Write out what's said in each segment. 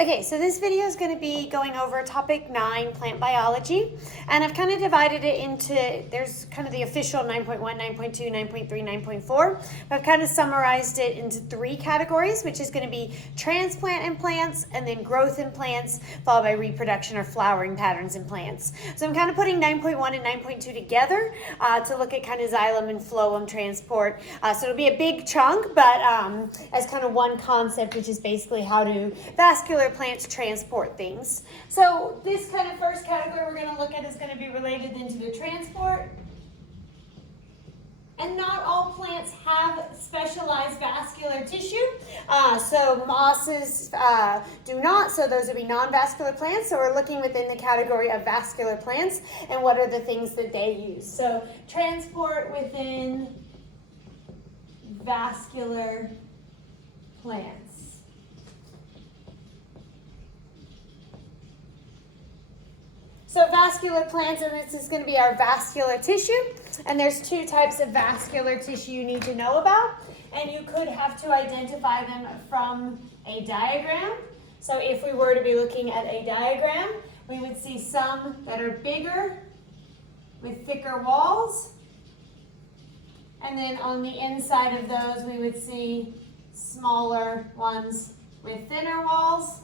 Okay, so this video is going to be going over topic 9, plant biology, and I've kind of divided it into, there's kind of the official 9.1, 9.2, 9.3, 9.4. I've kind of summarized it into 3 categories, which is going to be transplant in plants, and then growth in plants, followed by reproduction or flowering patterns in plants. So I'm kind of putting 9.1 and 9.2 together to look at kind of xylem and phloem transport. So it'll be a big chunk, but as kind of one concept, which is basically how do vascular plants transport things. So this kind of first category we're going to look at is going to be related then to the transport. And not all plants have specialized vascular tissue. So mosses do not, so those would be non-vascular plants. So we're looking within the category of vascular plants and what are the things that they use. So transport within vascular plants. So vascular plants, and this is going to be our vascular tissue, and there's 2 types of vascular tissue you need to know about, and you could have to identify them from a diagram. So if we were to be looking at a diagram, we would see some that are bigger with thicker walls, and then on the inside of those we would see smaller ones with thinner walls.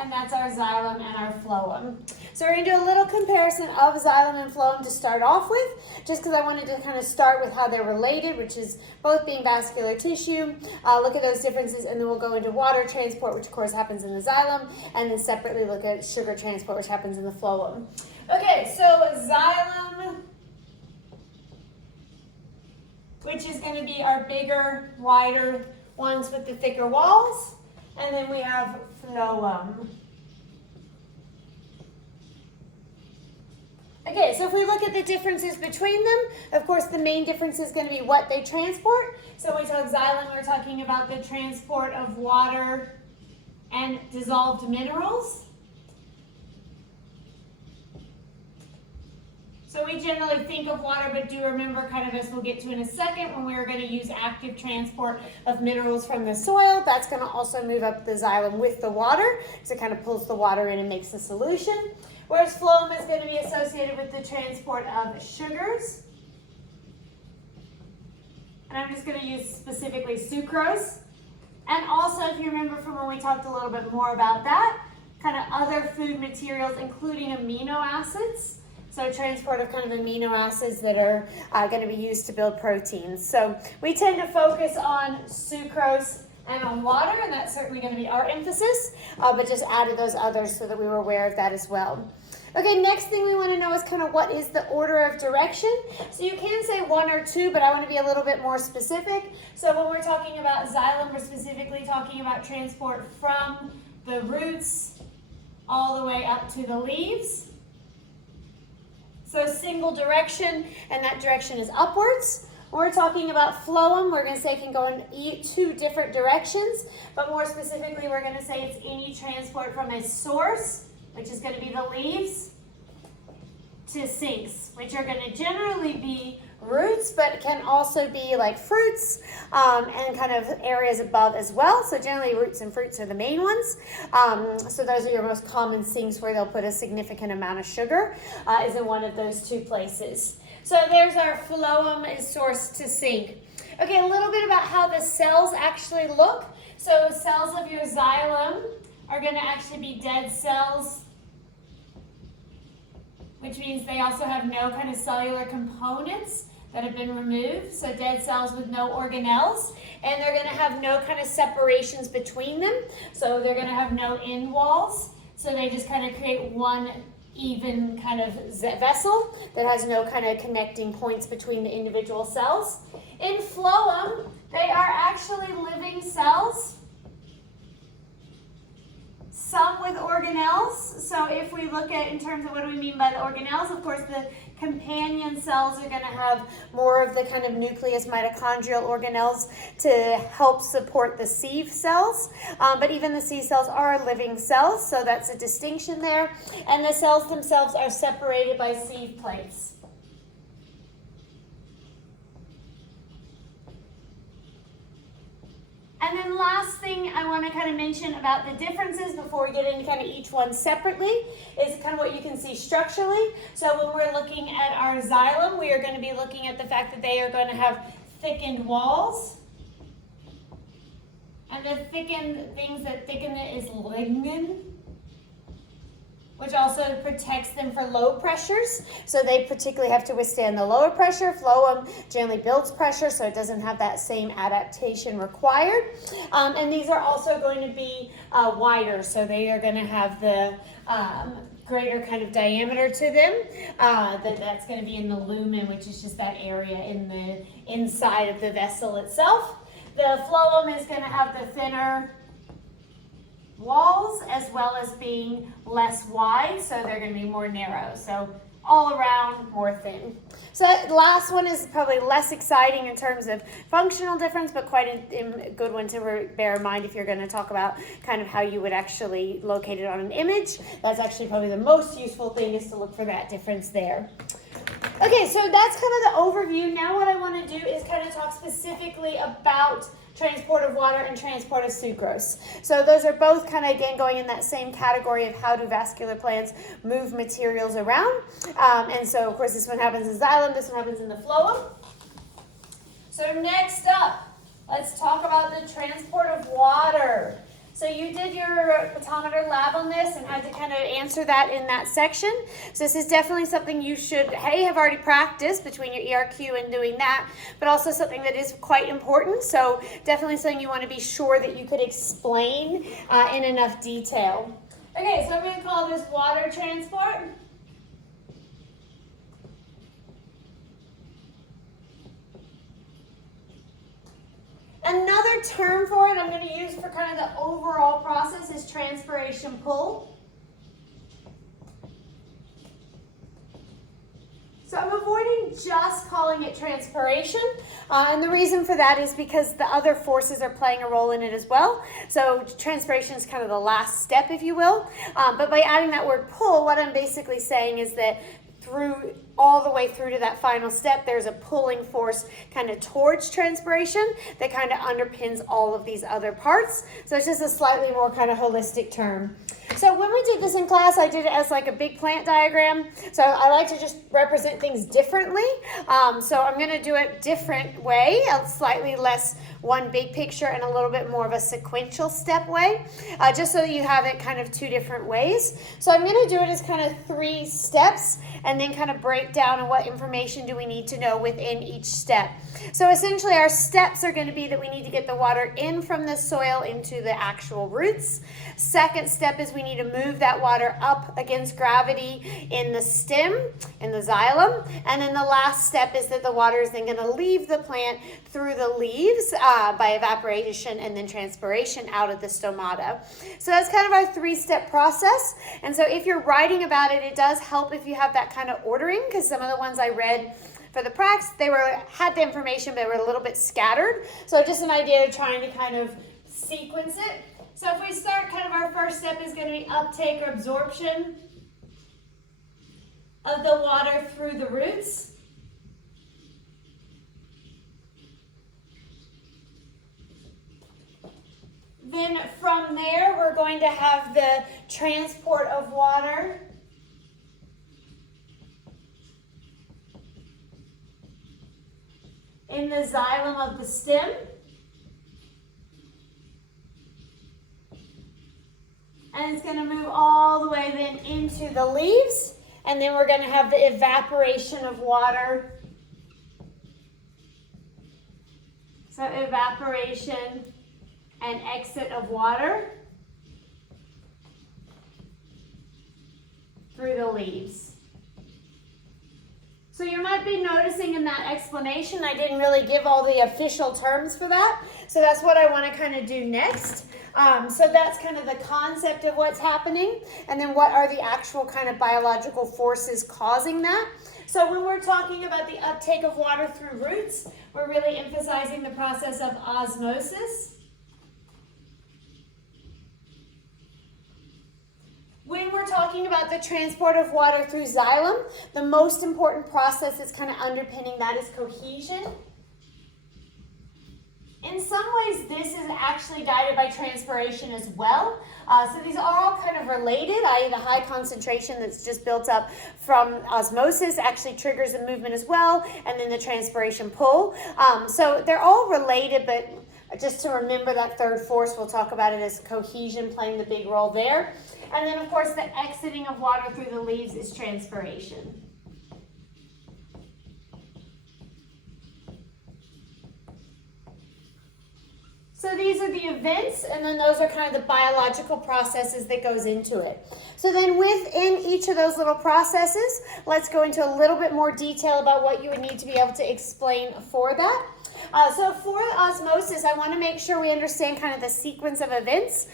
And that's our xylem and our phloem. So we're going to do a little comparison of xylem and phloem to start off with, just because I wanted to kind of start with how they're related, which is both being vascular tissue, look at those differences, and then we'll go into water transport, which of course happens in the xylem, and then separately look at sugar transport, which happens in the phloem. Okay, so xylem, which is going to be our bigger, wider ones with the thicker walls. And then we have phloem. Okay, so if we look at the differences between them, of course the main difference is going to be what they transport. So when we talk xylem, we're talking about the transport of water and dissolved minerals. So we generally think of water, but do remember, kind of as we'll get to in a second, when we're going to use active transport of minerals from the soil, that's going to also move up the xylem with the water, so it kind of pulls the water in and makes the solution. Whereas phloem is going to be associated with the transport of sugars. And I'm just going to use specifically sucrose. And also, if you remember from when we talked a little bit more about that, kind of other food materials, including amino acids. So transport of kind of amino acids that are going to be used to build proteins. So we tend to focus on sucrose and on water, and that's certainly going to be our emphasis, but just added those others so that we were aware of that as well. Okay, next thing we want to know is kind of what is the order of direction. So you can say 1 or 2, but I want to be a little bit more specific. So when we're talking about xylem, we're specifically talking about transport from the roots all the way up to the leaves. So single direction, and that direction is upwards. When we're talking about phloem, we're going to say it can go in 2 different directions, but more specifically, we're going to say it's any transport from a source, which is going to be the leaves, to sinks, which are going to generally be roots, but can also be like fruits and kind of areas above as well. So generally roots and fruits are the main ones. So those are your most common sinks where they'll put a significant amount of sugar is in one of those 2 places. So there's our phloem is source to sink. Okay, a little bit about how the cells actually look. So cells of your xylem are going to actually be dead cells, which means they also have no kind of cellular components that have been removed, so dead cells with no organelles, and they're going to have no kind of separations between them, so they're going to have no end walls, so they just kind of create one even kind of vessel that has no kind of connecting points between the individual cells. In phloem, they are actually living cells, some with organelles. So if we look at in terms of what do we mean by the organelles, of course the companion cells are going to have more of the kind of nucleus mitochondrial organelles to help support the sieve cells. But even the sieve cells are living cells, so that's a distinction there. And the cells themselves are separated by sieve plates. And then last thing I want to kind of mention about the differences before we get into kind of each one separately is kind of what you can see structurally. So when we're looking at our xylem, we are going to be looking at the fact that they are going to have thickened walls. And the things that thicken it is lignin, which also protects them for low pressures. So they particularly have to withstand the lower pressure. Phloem generally builds pressure, so it doesn't have that same adaptation required. And these are also going to be wider, so they are going to have the greater kind of diameter to them. That's going to be in the lumen, which is just that area in the inside of the vessel itself. The phloem is going to have the thinner walls as well as being less wide, so they're going to be more narrow. So all around more thin. So that last one is probably less exciting in terms of functional difference, but quite a good one to bear in mind if you're going to talk about kind of how you would actually locate it on an image. That's actually probably the most useful thing, is to look for that difference there. Okay, so that's kind of the overview. Now what I want to do is kind of talk specifically about transport of water and transport of sucrose. So those are both kind of, again, going in that same category of how do vascular plants move materials around. And so, of course, this one happens in xylem, this one happens in the phloem. So next up, let's talk about the transport of water. So you did your photometer lab on this and had to kind of answer that in that section. So this is definitely something you should, have already practiced between your ERQ and doing that, but also something that is quite important. So definitely something you want to be sure that you could explain in enough detail. Okay, so I'm going to call this water transport. Another term for it I'm going to use for kind of the overall process is transpiration pull. So I'm avoiding just calling it transpiration, and the reason for that is because the other forces are playing a role in it as well. So transpiration is kind of the last step, if you will, but by adding that word pull, what I'm basically saying is that all the way through to that final step, there's a pulling force kind of towards transpiration that kind of underpins all of these other parts. So it's just a slightly more kind of holistic term. So when we did this in class, I did it as like a big plant diagram. So I like to just represent things differently. So I'm going to do it a different way, a slightly less one big picture and a little bit more of a sequential step way, just so that you have it kind of two different ways. So I'm going to do it as kind of 3 steps and then kind of break down on what information do we need to know within each step. So essentially our steps are going to be that we need to get the water in from the soil into the actual roots. Second step is we need to move that water up against gravity in the stem, in the xylem. And then the last step is that the water is then going to leave the plant through the leaves by evaporation and then transpiration out of the stomata. So that's kind of our 3-step process. And so if you're writing about it, it does help if you have that kind of ordering, because some of the ones I read for the pracs, they had the information, but they were a little bit scattered. So just an idea of trying to kind of sequence it. So if we start, kind of our first step is going to be uptake or absorption of the water through the roots. Then from there, we're going to have the transport of water in the xylem of the stem. And it's going to move all the way then into the leaves. And then we're going to have the evaporation of water. So evaporation and exit of water through the leaves. So you might be noticing in that explanation, I didn't really give all the official terms for that. So that's what I want to kind of do next. So that's kind of the concept of what's happening, and then what are the actual kind of biological forces causing that. So when we're talking about the uptake of water through roots, we're really emphasizing the process of osmosis. When we're talking about the transport of water through xylem, the most important process that's kind of underpinning that is cohesion. In in some ways, this is actually guided by transpiration as well. So these are all kind of related, i.e. the high concentration that's just built up from osmosis actually triggers a movement as well, and then the transpiration pull. So they're all related, but just to remember that third force, we'll talk about it as cohesion playing the big role there. And then, of course, the exiting of water through the leaves is transpiration. So these are the events, and then those are kind of the biological processes that goes into it. So then within each of those little processes, let's go into a little bit more detail about what you would need to be able to explain for that. So for osmosis, I want to make sure we understand kind of the sequence of events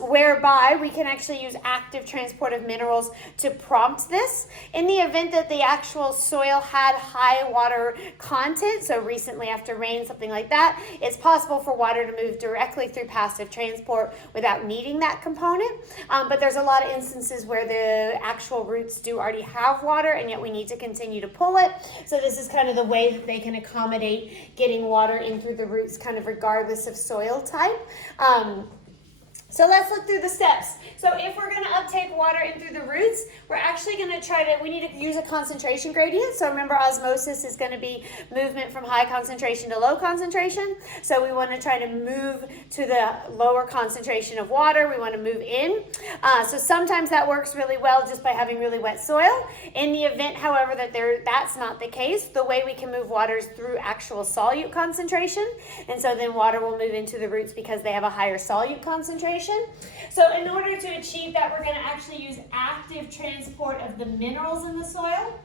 whereby we can actually use active transportive minerals to prompt this. In the event that the actual soil had high water content, so recently after rain, something like that, it's possible for water to move directly through passive transport without needing that component. But there's a lot of instances where the actual roots do already have water, and yet we need to continue to pull it. So this is kind of the way that they can accommodate getting water in through the roots kind of regardless of soil type. So let's look through the steps. So if we're going to uptake water in through the roots, we're actually going to we need to use a concentration gradient. So remember, osmosis is going to be movement from high concentration to low concentration. So we want to try to move to the lower concentration of water. We want to move in. So sometimes that works really well just by having really wet soil. In the event, however, that that's not the case, the way we can move water is through actual solute concentration. And so then water will move into the roots because they have a higher solute concentration. So in order to achieve that, we're going to actually use active transport of the minerals in the soil.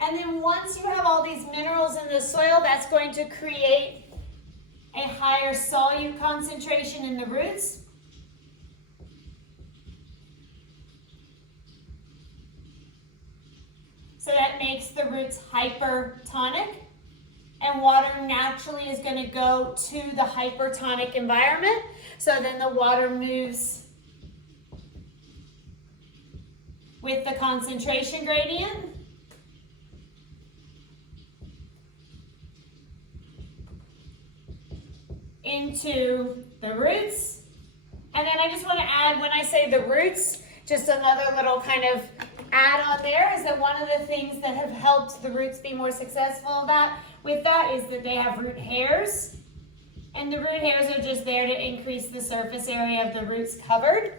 And then once you have all these minerals in the soil, that's going to create a higher solute concentration in the roots. So that makes the roots hypertonic. And water naturally is going to go to the hypertonic environment. So then the water moves with the concentration gradient into the roots. And then I just want to add, when I say the roots, just another little kind of add on there is that one of the things that have helped the roots be more successful with that is that they have root hairs. And the root hairs are just there to increase the surface area of the roots covered.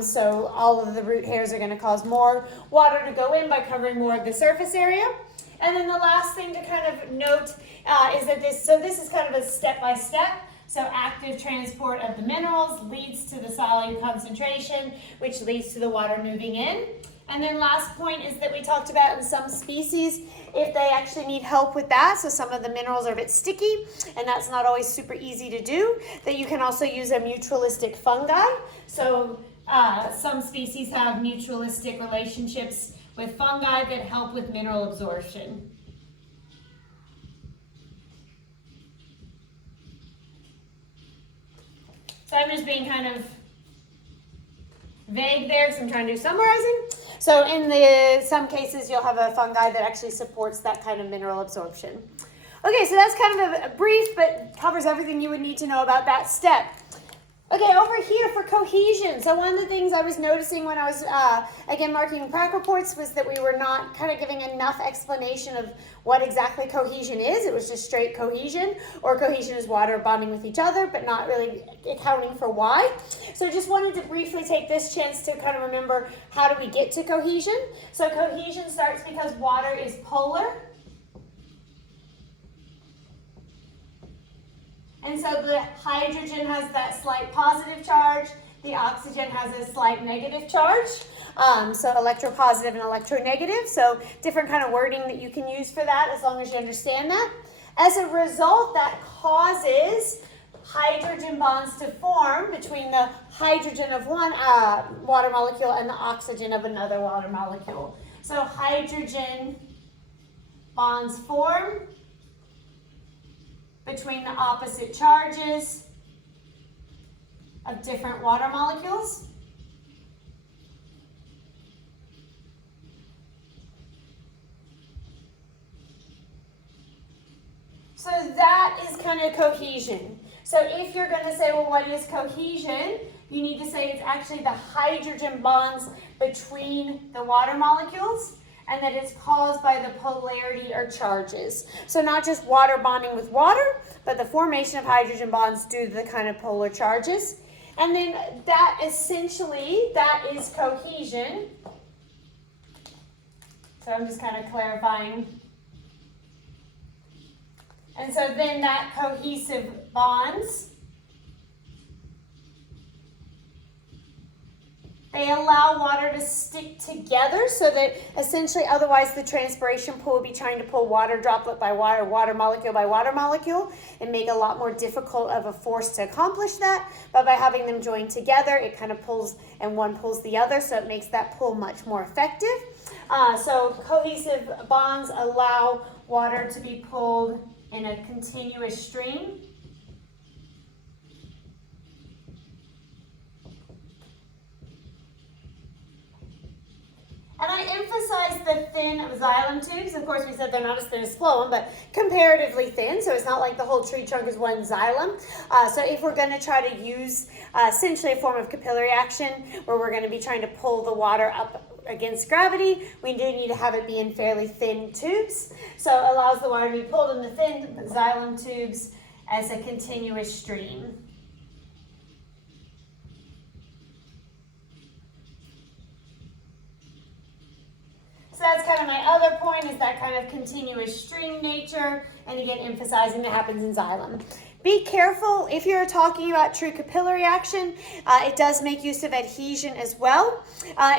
So all of the root hairs are going to cause more water to go in by covering more of the surface area. And then the last thing to kind of note is that this is kind of a step-by-step. So active transport of the minerals leads to the solute concentration, which leads to the water moving in. And then last point is that we talked about in some species, if they actually need help with that, so some of the minerals are a bit sticky, and that's not always super easy to do, that you can also use a mutualistic fungi. So some species have mutualistic relationships with fungi that help with mineral absorption. So I'm just being kind of vague there because I'm trying to do summarizing. So in some cases, you'll have a fungi that actually supports that kind of mineral absorption. Okay, so that's kind of a brief, but covers everything you would need to know about that step. Okay, over here for cohesion. So one of the things I was noticing when I was, again, marking prac reports was that we were not kind of giving enough explanation of what exactly cohesion is. It was just straight cohesion, or cohesion is water bonding with each other, but not really accounting for why. So I just wanted to briefly take this chance to kind of remember, how do we get to cohesion? So cohesion starts because water is polar. And so the hydrogen has that slight positive charge, the oxygen has a slight negative charge. So electropositive and electronegative. So different kind of wording that you can use for that as long as you understand that. As a result, that causes hydrogen bonds to form between the hydrogen of one water molecule and the oxygen of another water molecule. So hydrogen bonds form between the opposite charges of different water molecules. that is kind of cohesion. So if you're going to say, well, what is cohesion? You need to say it's actually the hydrogen bonds between the water molecules, and that it's caused by the polarity or charges. So not just water bonding with water, but the formation of hydrogen bonds due to the kind of polar charges. And then that essentially, that is cohesion. So I'm just kind of clarifying. And so then that cohesive bonds, they allow water to stick together so that essentially otherwise the transpiration pool would be trying to pull water droplet by water, water molecule by water molecule, and make a lot more difficult of a force to accomplish that. But by having them joined together, it kind of pulls and one pulls the other, so it makes that pull much more effective. So cohesive bonds allow water to be pulled in a continuous stream. And I emphasize the thin xylem tubes. Of course, we said they're not as thin as phloem, but comparatively thin, so it's not like the whole tree trunk is one xylem. So if we're going to try to use essentially a form of capillary action where we're going to be trying to pull the water up against gravity, we do need to have it be in fairly thin tubes. So it allows the water to be pulled in the thin xylem tubes as a continuous stream. So that's kind of my other point, is that kind of continuous stream nature, and again emphasizing that happens in xylem. Be careful if you're talking about true capillary action. It does make use of adhesion as well.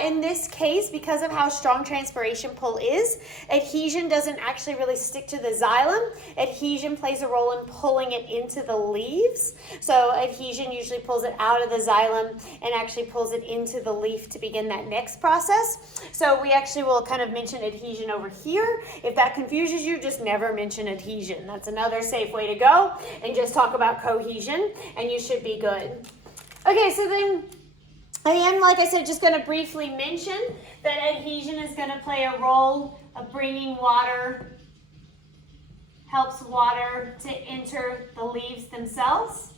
In this case, because of how strong transpiration pull is, adhesion doesn't actually really stick to the xylem. Adhesion plays a role in pulling it into the leaves. So adhesion usually pulls it out of the xylem and actually pulls it into the leaf to begin that next process. So we actually will kind of mention adhesion over here. If that confuses you, just never mention adhesion. That's another safe way to go, and just talk about cohesion, and you should be good. Okay, so then I am, like I said, just going to briefly mention that adhesion is going to play a role of bringing water, helps water to enter the leaves themselves.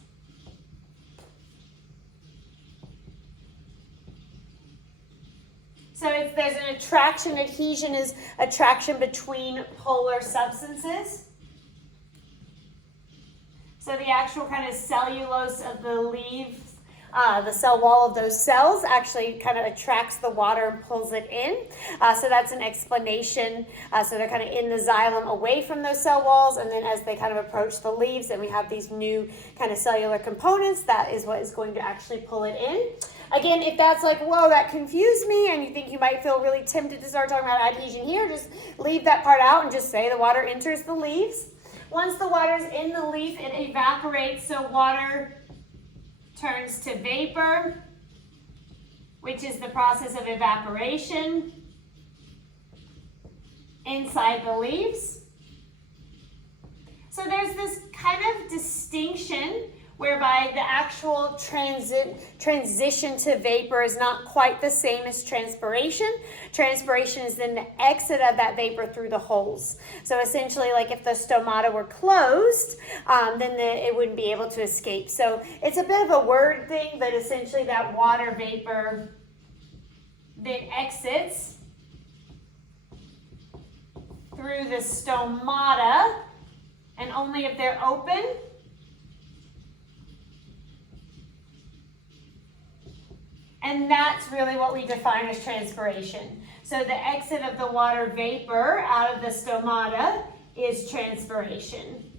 So there's an attraction. Adhesion is attraction between polar substances. So the actual kind of cellulose of the leaves, the cell wall of those cells actually kind of attracts the water and pulls it in. So that's an explanation. So they're kind of in the xylem away from those cell walls, and then as they kind of approach the leaves and we have these new kind of cellular components, that is what is going to actually pull it in. Again, if that's like, whoa, that confused me, and you think you might feel really tempted to start talking about adhesion here, just leave that part out and just say the water enters the leaves. Once the water is in the leaf, it evaporates, so water turns to vapor, which is the process of evaporation inside the leaves. So there's this kind of distinction whereby the actual transition to vapor is not quite the same as transpiration. Transpiration is then the exit of that vapor through the holes. So essentially, like if the stomata were closed, then it wouldn't be able to escape. So it's a bit of a word thing, but essentially that water vapor then exits through the stomata, and only if they're open. And that's really what we define as transpiration. So the exit of the water vapor out of the stomata is transpiration.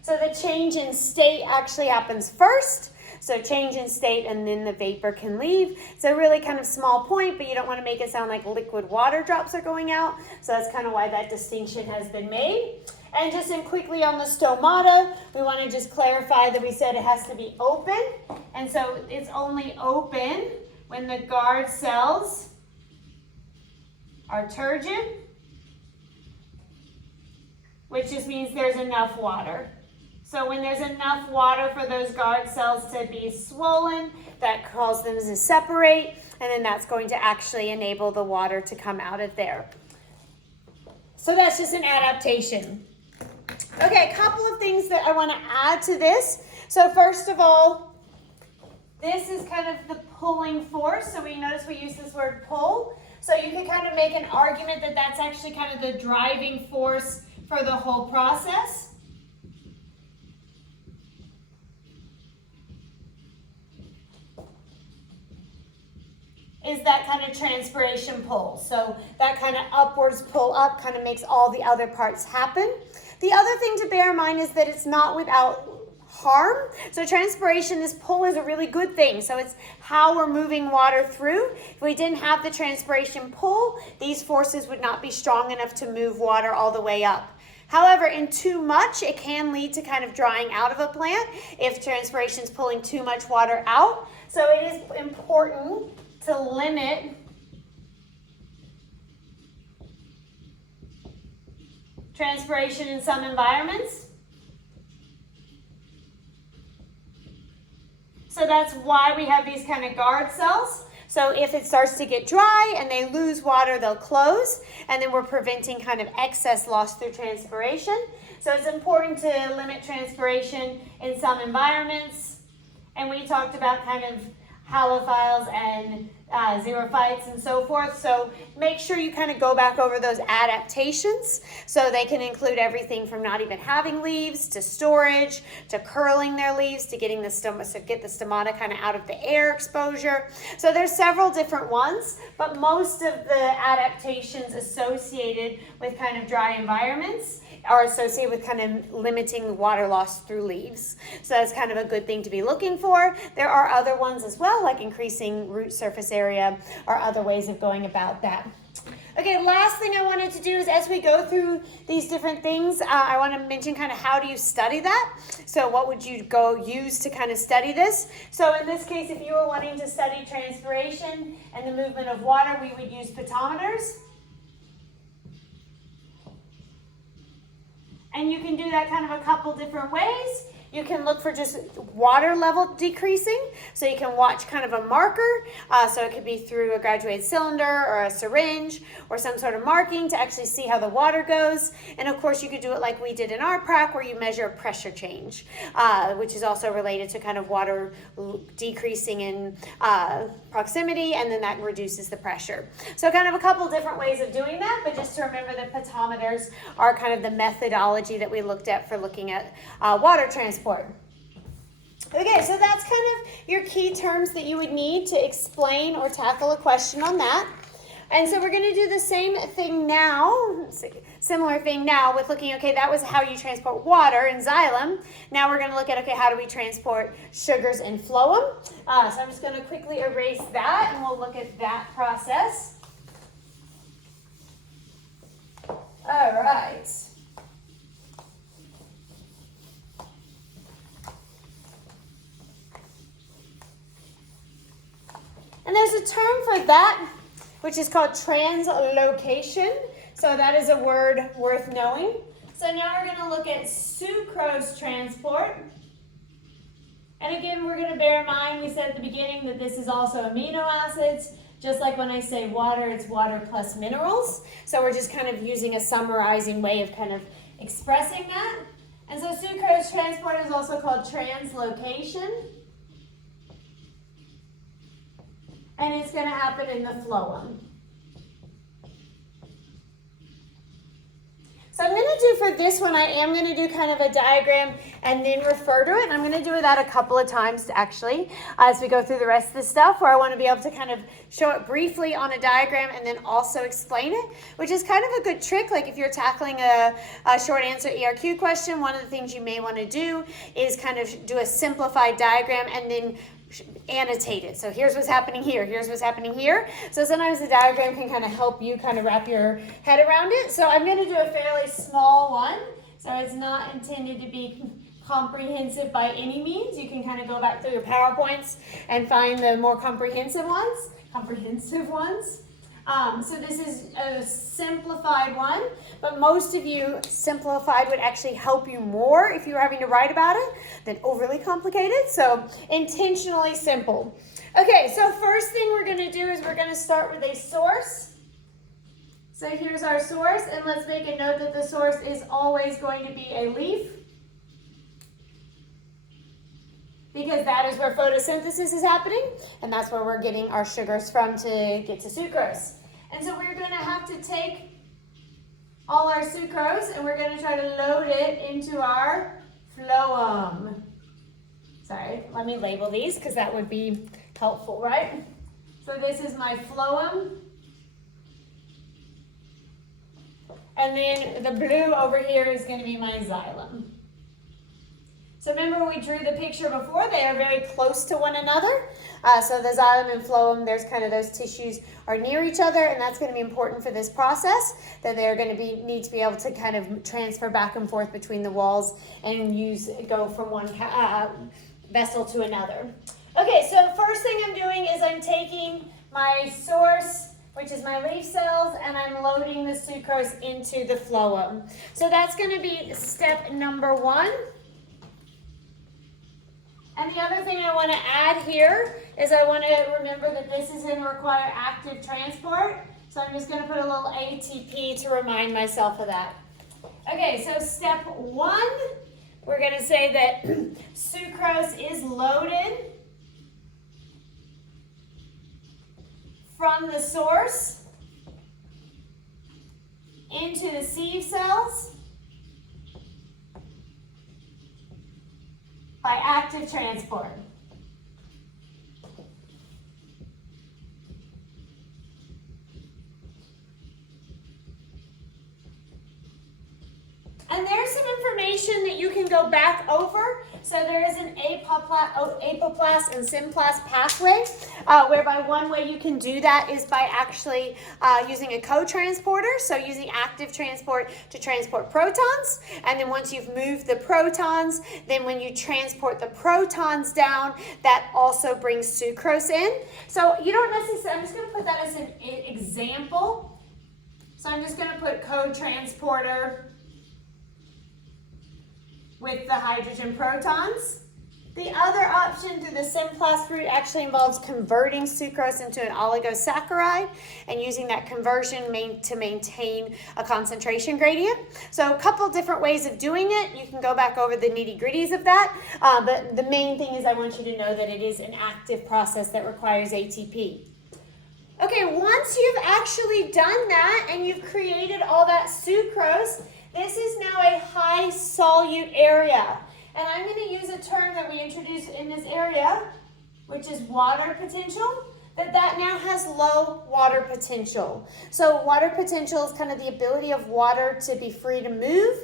So the change in state actually happens first. So change in state, and then the vapor can leave. It's a really kind of small point, but you don't want to make it sound like liquid water drops are going out. So that's kind of why that distinction has been made. And just quickly on the stomata, we want to just clarify that we said it has to be open. And so it's only open when the guard cells are turgid, which just means there's enough water. So when there's enough water for those guard cells to be swollen, that causes them to separate, and then that's going to actually enable the water to come out of there. So that's just an adaptation. Okay, a couple of things that I want to add to this. So first of all, this is kind of the pulling force. So we notice we use this word pull. So you could kind of make an argument that that's actually kind of the driving force for the whole process. Is that kind of transpiration pull. So that kind of upwards pull up kind of makes all the other parts happen. The other thing to bear in mind is that it's not without harm. So transpiration, this pull is a really good thing. So it's how we're moving water through. If we didn't have the transpiration pull, these forces would not be strong enough to move water all the way up. However, in too much, it can lead to kind of drying out of a plant if transpiration is pulling too much water out. So it is important to limit transpiration in some environments. So that's why we have these kind of guard cells. So if it starts to get dry and they lose water, they'll close, and then we're preventing kind of excess loss through transpiration. So it's important to limit transpiration in some environments. And we talked about kind of halophiles and xerophytes and so forth. So make sure you kind of go back over those adaptations. So they can include everything from not even having leaves to storage to curling their leaves to getting the stomata kind of out of the air exposure. So there's several different ones, but most of the adaptations associated with kind of dry environments are associated with kind of limiting water loss through leaves. So that's kind of a good thing to be looking for. There are other ones as well, like increasing root surface area or other ways of going about that. Okay, last thing I wanted to do is as we go through these different things, I want to mention kind of how do you study that? So what would you go use to kind of study this? So in this case, if you were wanting to study transpiration and the movement of water, we would use photometers. And you can do that kind of a couple different ways. You can look for just water level decreasing. So you can watch kind of a marker. So it could be through a graduated cylinder or a syringe or some sort of marking to actually see how the water goes. And of course you could do it like we did in our prac where you measure pressure change, which is also related to kind of water decreasing in proximity, and then that reduces the pressure. So kind of a couple different ways of doing that, but just to remember that photometers are kind of the methodology that we looked at for looking at water transport. Okay, so that's kind of your key terms that you would need to explain or tackle a question on that. And so we're going to do the same thing now, similar thing now with looking, okay, that was how you transport water in xylem. Now we're going to look at, okay, how do we transport sugars in phloem? So I'm just going to quickly erase that and we'll look at that process. All right. And there's a term for that, which is called translocation. So that is a word worth knowing. So now we're going to look at sucrose transport. And again, we're going to bear in mind, we said at the beginning that this is also amino acids. Just like when I say water, it's water plus minerals. So we're just kind of using a summarizing way of kind of expressing that. And so sucrose transport is also called translocation. And it's going to happen in the phloem. So I'm going to do for this one, I am going to do kind of a diagram and then refer to it. And I'm going to do that a couple of times actually as we go through the rest of the stuff, where I want to be able to kind of show it briefly on a diagram and then also explain it, which is kind of a good trick. Like if you're tackling a short answer ERQ question, one of the things you may want to do is kind of do a simplified diagram and then annotate it. So here's what's happening here, here's what's happening here. So sometimes the diagram can kind of help you kind of wrap your head around it. So I'm going to do a fairly small one. So it's not intended to be comprehensive by any means. You can kind of go back through your PowerPoints and find the more comprehensive ones. So this is a simplified one, but most of you, simplified would actually help you more if you were having to write about it than overly complicated. So intentionally simple. Okay, so first thing we're going to do is we're going to start with a source. So here's our source, and let's make a note that the source is always going to be a leaf, because that is where photosynthesis is happening, and that's where we're getting our sugars from to get to sucrose. And so we're going to have to take all our sucrose, and we're going to try to load it into our phloem. Sorry, let me label these because that would be helpful, right? So this is my phloem. And then the blue over here is going to be my xylem. So remember we drew the picture before, they are very close to one another. So the xylem and phloem, there's kind of those tissues are near each other, and that's going to be important for this process, that they're going to need to be able to kind of transfer back and forth between the walls and go from one vessel to another. Okay, so first thing I'm doing is I'm taking my source, which is my leaf cells, and I'm loading the sucrose into the phloem. So that's going to be step number 1. And the other thing I want to add here is I want to remember that this is going to require active transport. So I'm just going to put a little ATP to remind myself of that. Okay, so step 1, we're going to say that sucrose is loaded from the source into the sieve cells by active transport. And there's some information that you can go back over. So there is an apoplast and symplast pathway, whereby one way you can do that is by actually using a co-transporter, so using active transport to transport protons. And then once you've moved the protons, then when you transport the protons down, that also brings sucrose in. So you don't necessarily, I'm just going to put that as an example. So I'm just going to put co-transporter with the hydrogen protons. The other option through the symplast route actually involves converting sucrose into an oligosaccharide and using that conversion to maintain a concentration gradient. So a couple different ways of doing it. You can go back over the nitty-gritties of that, but the main thing is I want you to know that it is an active process that requires ATP. Okay, once you've actually done that and you've created all that sucrose, this is now a high solute area. And I'm going to use a term that we introduced in this area, which is water potential, that now has low water potential. So water potential is kind of the ability of water to be free to move,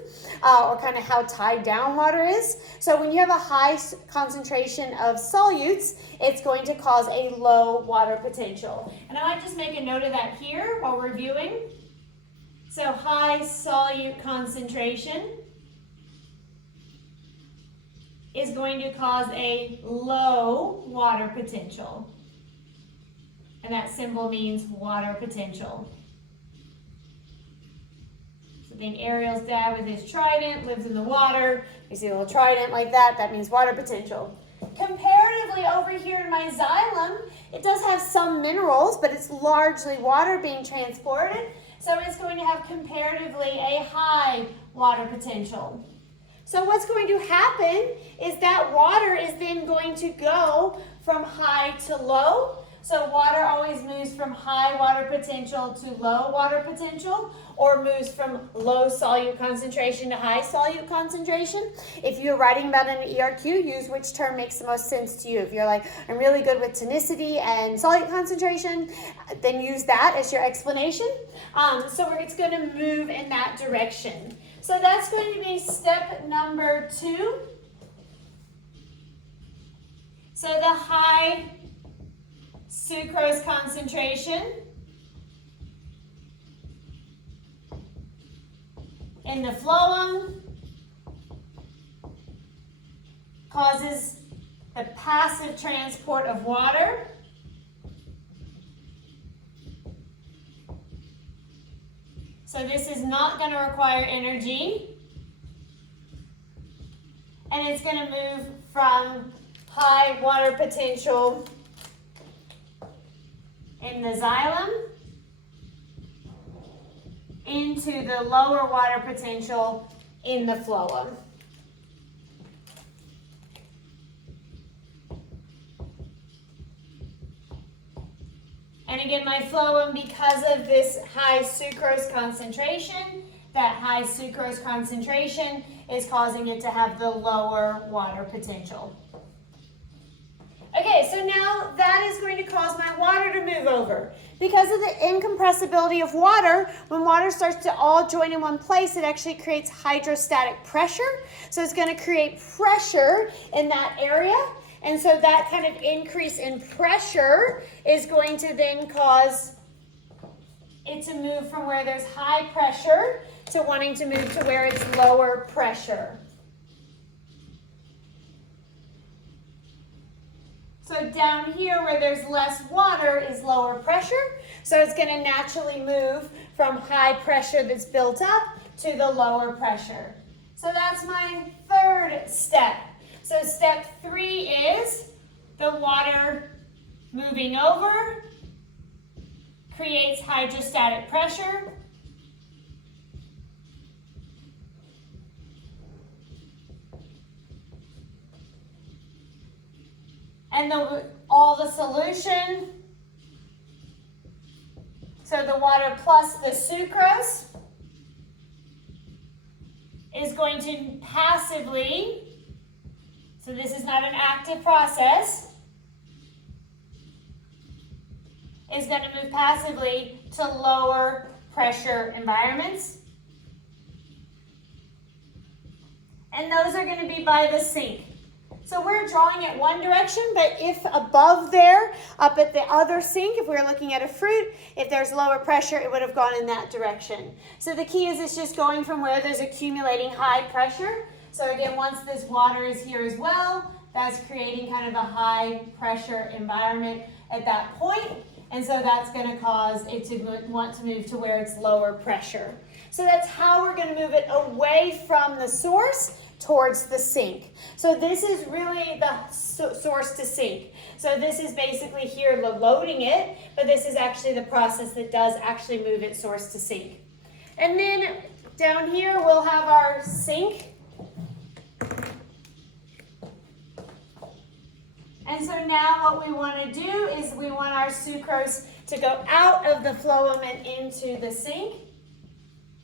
or kind of how tied down water is. So when you have a high concentration of solutes, it's going to cause a low water potential. And I might just make a note of that here while reviewing. So high solute concentration is going to cause a low water potential. And that symbol means water potential. So think Ariel's dad with his trident lives in the water. You see a little trident like that, that means water potential. Comparatively over here in my xylem, it does have some minerals, but it's largely water being transported. So it's going to have comparatively a high water potential. So what's going to happen is that water is then going to go from high to low. So water always moves from high water potential to low water potential, or moves from low solute concentration to high solute concentration. If you're writing about an ERQ, use which term makes the most sense to you. If you're like, I'm really good with tonicity and solute concentration, then use that as your explanation. So it's going to move in that direction. So that's going to be step number 2. So the high sucrose concentration in the phloem causes the passive transport of water. So this is not going to require energy. And it's going to move from high water potential in the xylem into the lower water potential in the phloem. And again, my phloem, because of this high sucrose concentration, that high sucrose concentration is causing it to have the lower water potential. Okay, so now that is going to cause my water to move over. Because of the incompressibility of water, when water starts to all join in one place, it actually creates hydrostatic pressure. So it's going to create pressure in that area. And so that kind of increase in pressure is going to then cause it to move from where there's high pressure to wanting to move to where it's lower pressure. So down here where there's less water is lower pressure. So it's going to naturally move from high pressure that's built up to the lower pressure. So that's my third step. So step 3 is the water moving over creates hydrostatic pressure. And all the solution, so the water plus the sucrose, is going to passively, so this is not an active process, is going to move passively to lower pressure environments. And those are going to be by the sink. So we're drawing it one direction, but if above there, up at the other sink, if we were looking at a fruit, if there's lower pressure, it would have gone in that direction. So the key is it's just going from where there's accumulating high pressure. So again, once this water is here as well, that's creating kind of a high pressure environment at that point. And so that's going to cause it to want to move to where it's lower pressure. So that's how we're going to move it away from the source towards the sink. So this is really the source to sink. So this is basically here loading it, but this is actually the process that does actually move it source to sink. And then down here we'll have our sink. And so now what we want to do is we want our sucrose to go out of the phloem and into the sink.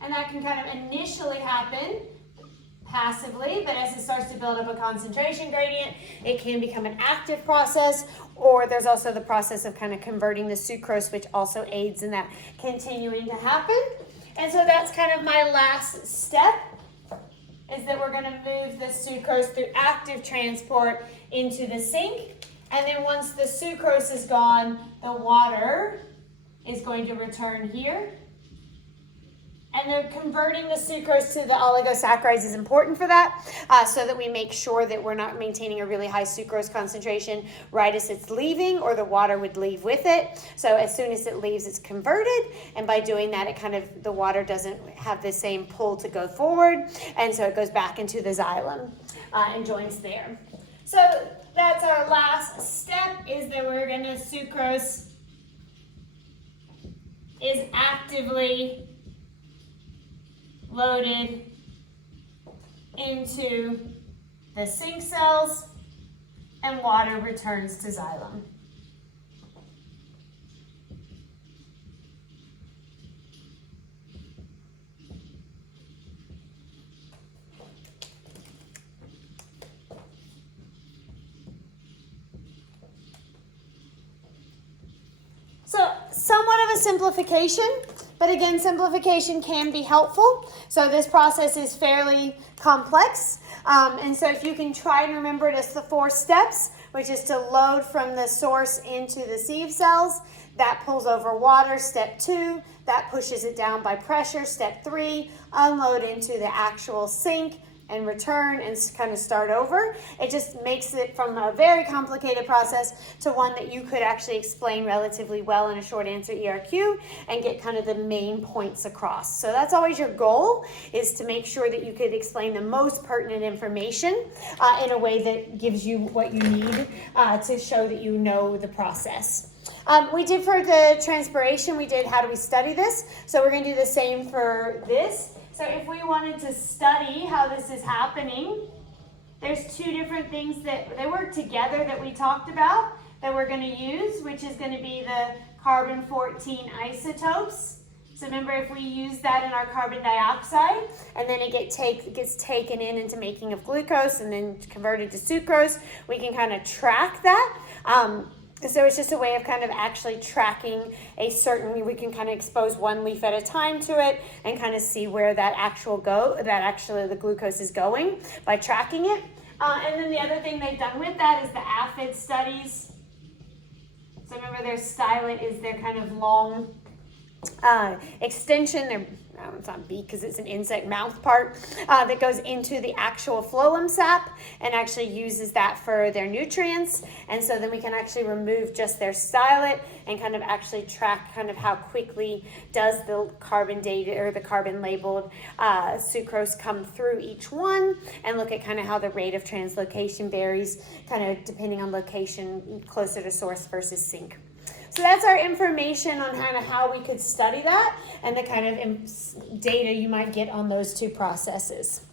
And that can kind of initially happen passively, but as it starts to build up a concentration gradient, it can become an active process, or there's also the process of kind of converting the sucrose, which also aids in that continuing to happen. And so that's kind of my last step, is that we're going to move the sucrose through active transport into the sink. And then once the sucrose is gone, the water is going to return here. And then converting the sucrose to the oligosaccharides is important for that, so that we make sure that we're not maintaining a really high sucrose concentration right as it's leaving, or the water would leave with it. So as soon as it leaves, it's converted, and by doing that, it kind of, the water doesn't have the same pull to go forward, and so it goes back into the xylem and joins there. So that's our last step, is that we're going to, sucrose is actively loaded into the sink cells, and water returns to xylem. So somewhat of a simplification, but again, simplification can be helpful. So this process is fairly complex. And so if you can try and remember it as the 4 steps, which is to load from the source into the sieve cells, that pulls over water. Step 2, that pushes it down by pressure. Step 3, unload into the actual sink. and return and kind of start over. It just makes it from a very complicated process to one that you could actually explain relatively well in a short answer ERQ and get kind of the main points across. So that's always your goal, is to make sure that you could explain the most pertinent information in a way that gives you what you need to show that you know the process. We did for the transpiration, we did how do we study this? So we're going to do the same for this. So if we wanted to study how this is happening, there's two different things that they work together that we talked about that we're going to use, which is going to be the carbon-14 isotopes. So remember, if we use that in our carbon dioxide and then it gets taken into making of glucose and then converted to sucrose, we can kind of track that. So it's just a way of kind of actually tracking we can kind of expose one leaf at a time to it and kind of see where that actually the glucose is going by tracking it. And then the other thing they've done with that is the aphid studies. So remember, their stylet is their kind of long extension. It's not beak because it's an insect mouth part that goes into the actual phloem sap and actually uses that for their nutrients. And so then we can actually remove just their stylet and kind of actually track kind of how quickly does the carbon dated or the carbon labeled sucrose come through each one, and look at kind of how the rate of translocation varies kind of depending on location, closer to source versus sink. So that's our information on kind of how we could study that and the kind of data you might get on those two processes.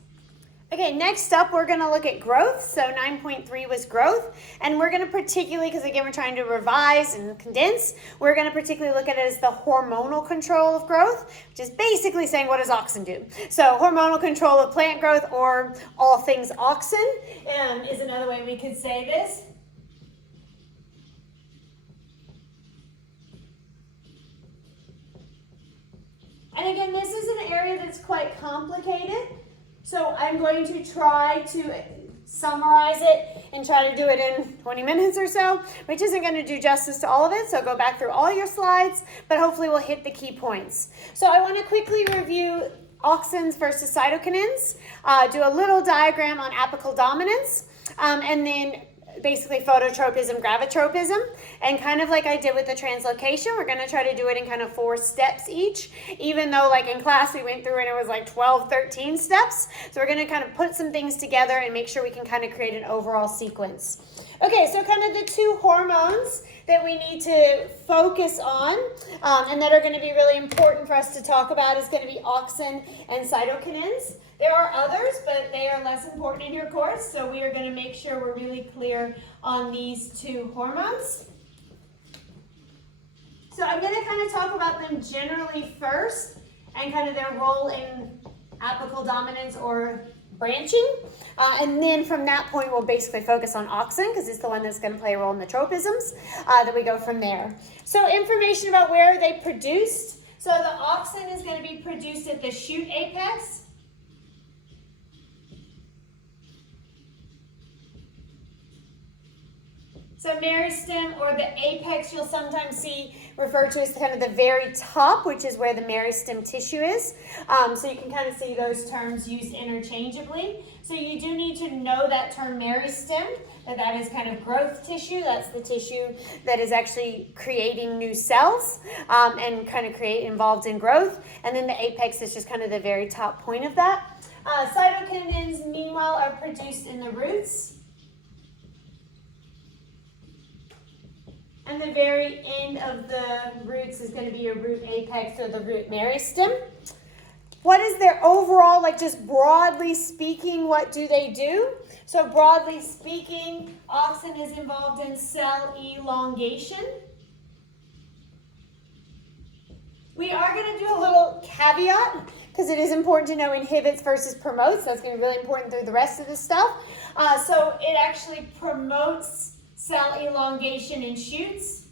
Okay, next up we're going to look at growth. So 9.3 was growth, and we're going to particularly, because again we're trying to revise and condense, we're going to particularly look at it as the hormonal control of growth, which is basically saying what does auxin do? So hormonal control of plant growth, or all things auxin, is another way we could say this. And again, this is an area that's quite complicated, so I'm going to try to summarize it and try to do it in 20 minutes or so, which isn't going to do justice to all of it, so go back through all your slides, but hopefully we'll hit the key points. So I want to quickly review auxins versus cytokinins, do a little diagram on apical dominance, and then basically phototropism, gravitropism, and kind of like I did with the translocation, we're going to try to do it in kind of 4 steps each, even though like in class we went through and it was like 12, 13 steps. So we're going to kind of put some things together and make sure we can kind of create an overall sequence. Okay, so kind of the 2 hormones that we need to focus on and that are going to be really important for us to talk about is going to be auxin and cytokinins. There are others, but they are less important in your course, so we are going to make sure we're really clear on these 2 hormones. So I'm going to kind of talk about them generally first and kind of their role in apical dominance or branching. And then from that point, we'll basically focus on auxin because it's the one that's going to play a role in the tropisms. Then we go from there. So information about where they produced. So the auxin is going to be produced at the shoot apex. So meristem, or the apex, you'll sometimes see referred to as kind of the very top, which is where the meristem tissue is. So you can kind of see those terms used interchangeably. So you do need to know that term meristem, that is kind of growth tissue. That's the tissue that is actually creating new cells and kind of involved in growth. And then the apex is just kind of the very top point of that. Cytokinins, meanwhile, are produced in the roots. And the very end of the roots is going to be your root apex or the root meristem. What is their overall, like just broadly speaking, what do they do? So broadly speaking, auxin is involved in cell elongation. We are going to do a little caveat because it is important to know inhibits versus promotes. That's going to be really important through the rest of this stuff. So it actually promotes cell elongation in shoots,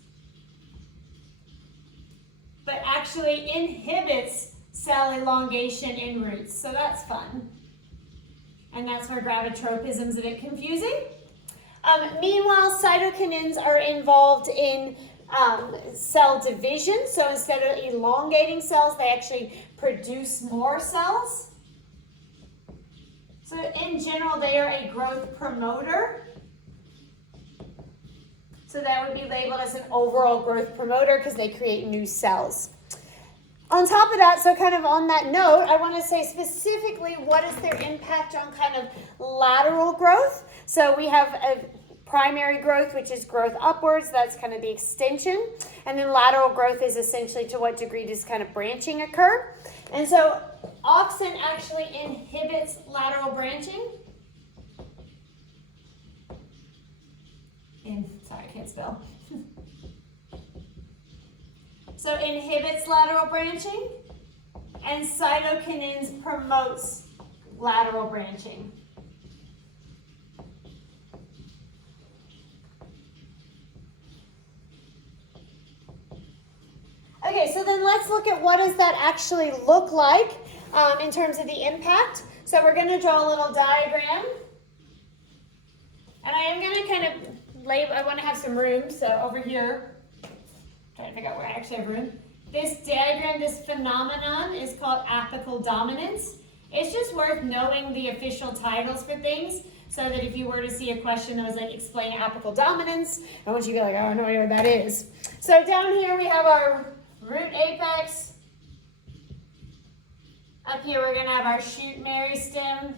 but actually inhibits cell elongation in roots. So that's fun. And that's where gravitropism is a bit confusing. Meanwhile, cytokinins are involved in cell division. So instead of elongating cells, they actually produce more cells. So in general, they are a growth promoter. So that would be labeled as an overall growth promoter because they create new cells. On top of that, so kind of on that note, I want to say specifically what is their impact on kind of lateral growth. So we have a primary growth, which is growth upwards. That's kind of the extension. And then lateral growth is essentially to what degree does kind of branching occur. And so auxin actually inhibits lateral branching. Sorry, I can't spell. So inhibits lateral branching, and cytokinins promotes lateral branching. Okay, so then let's look at what does that actually look like in terms of the impact. So we're going to draw a little diagram. And I am going to kind of label, I want to have some room, so over here, trying to figure out where I actually have room. This diagram, this phenomenon is called apical dominance. It's just worth knowing the official titles for things so that if you were to see a question that was like explain apical dominance, I want you to be like, oh, I have no idea what that is. So down here we have our root apex. Up here we're going to have our shoot meristem.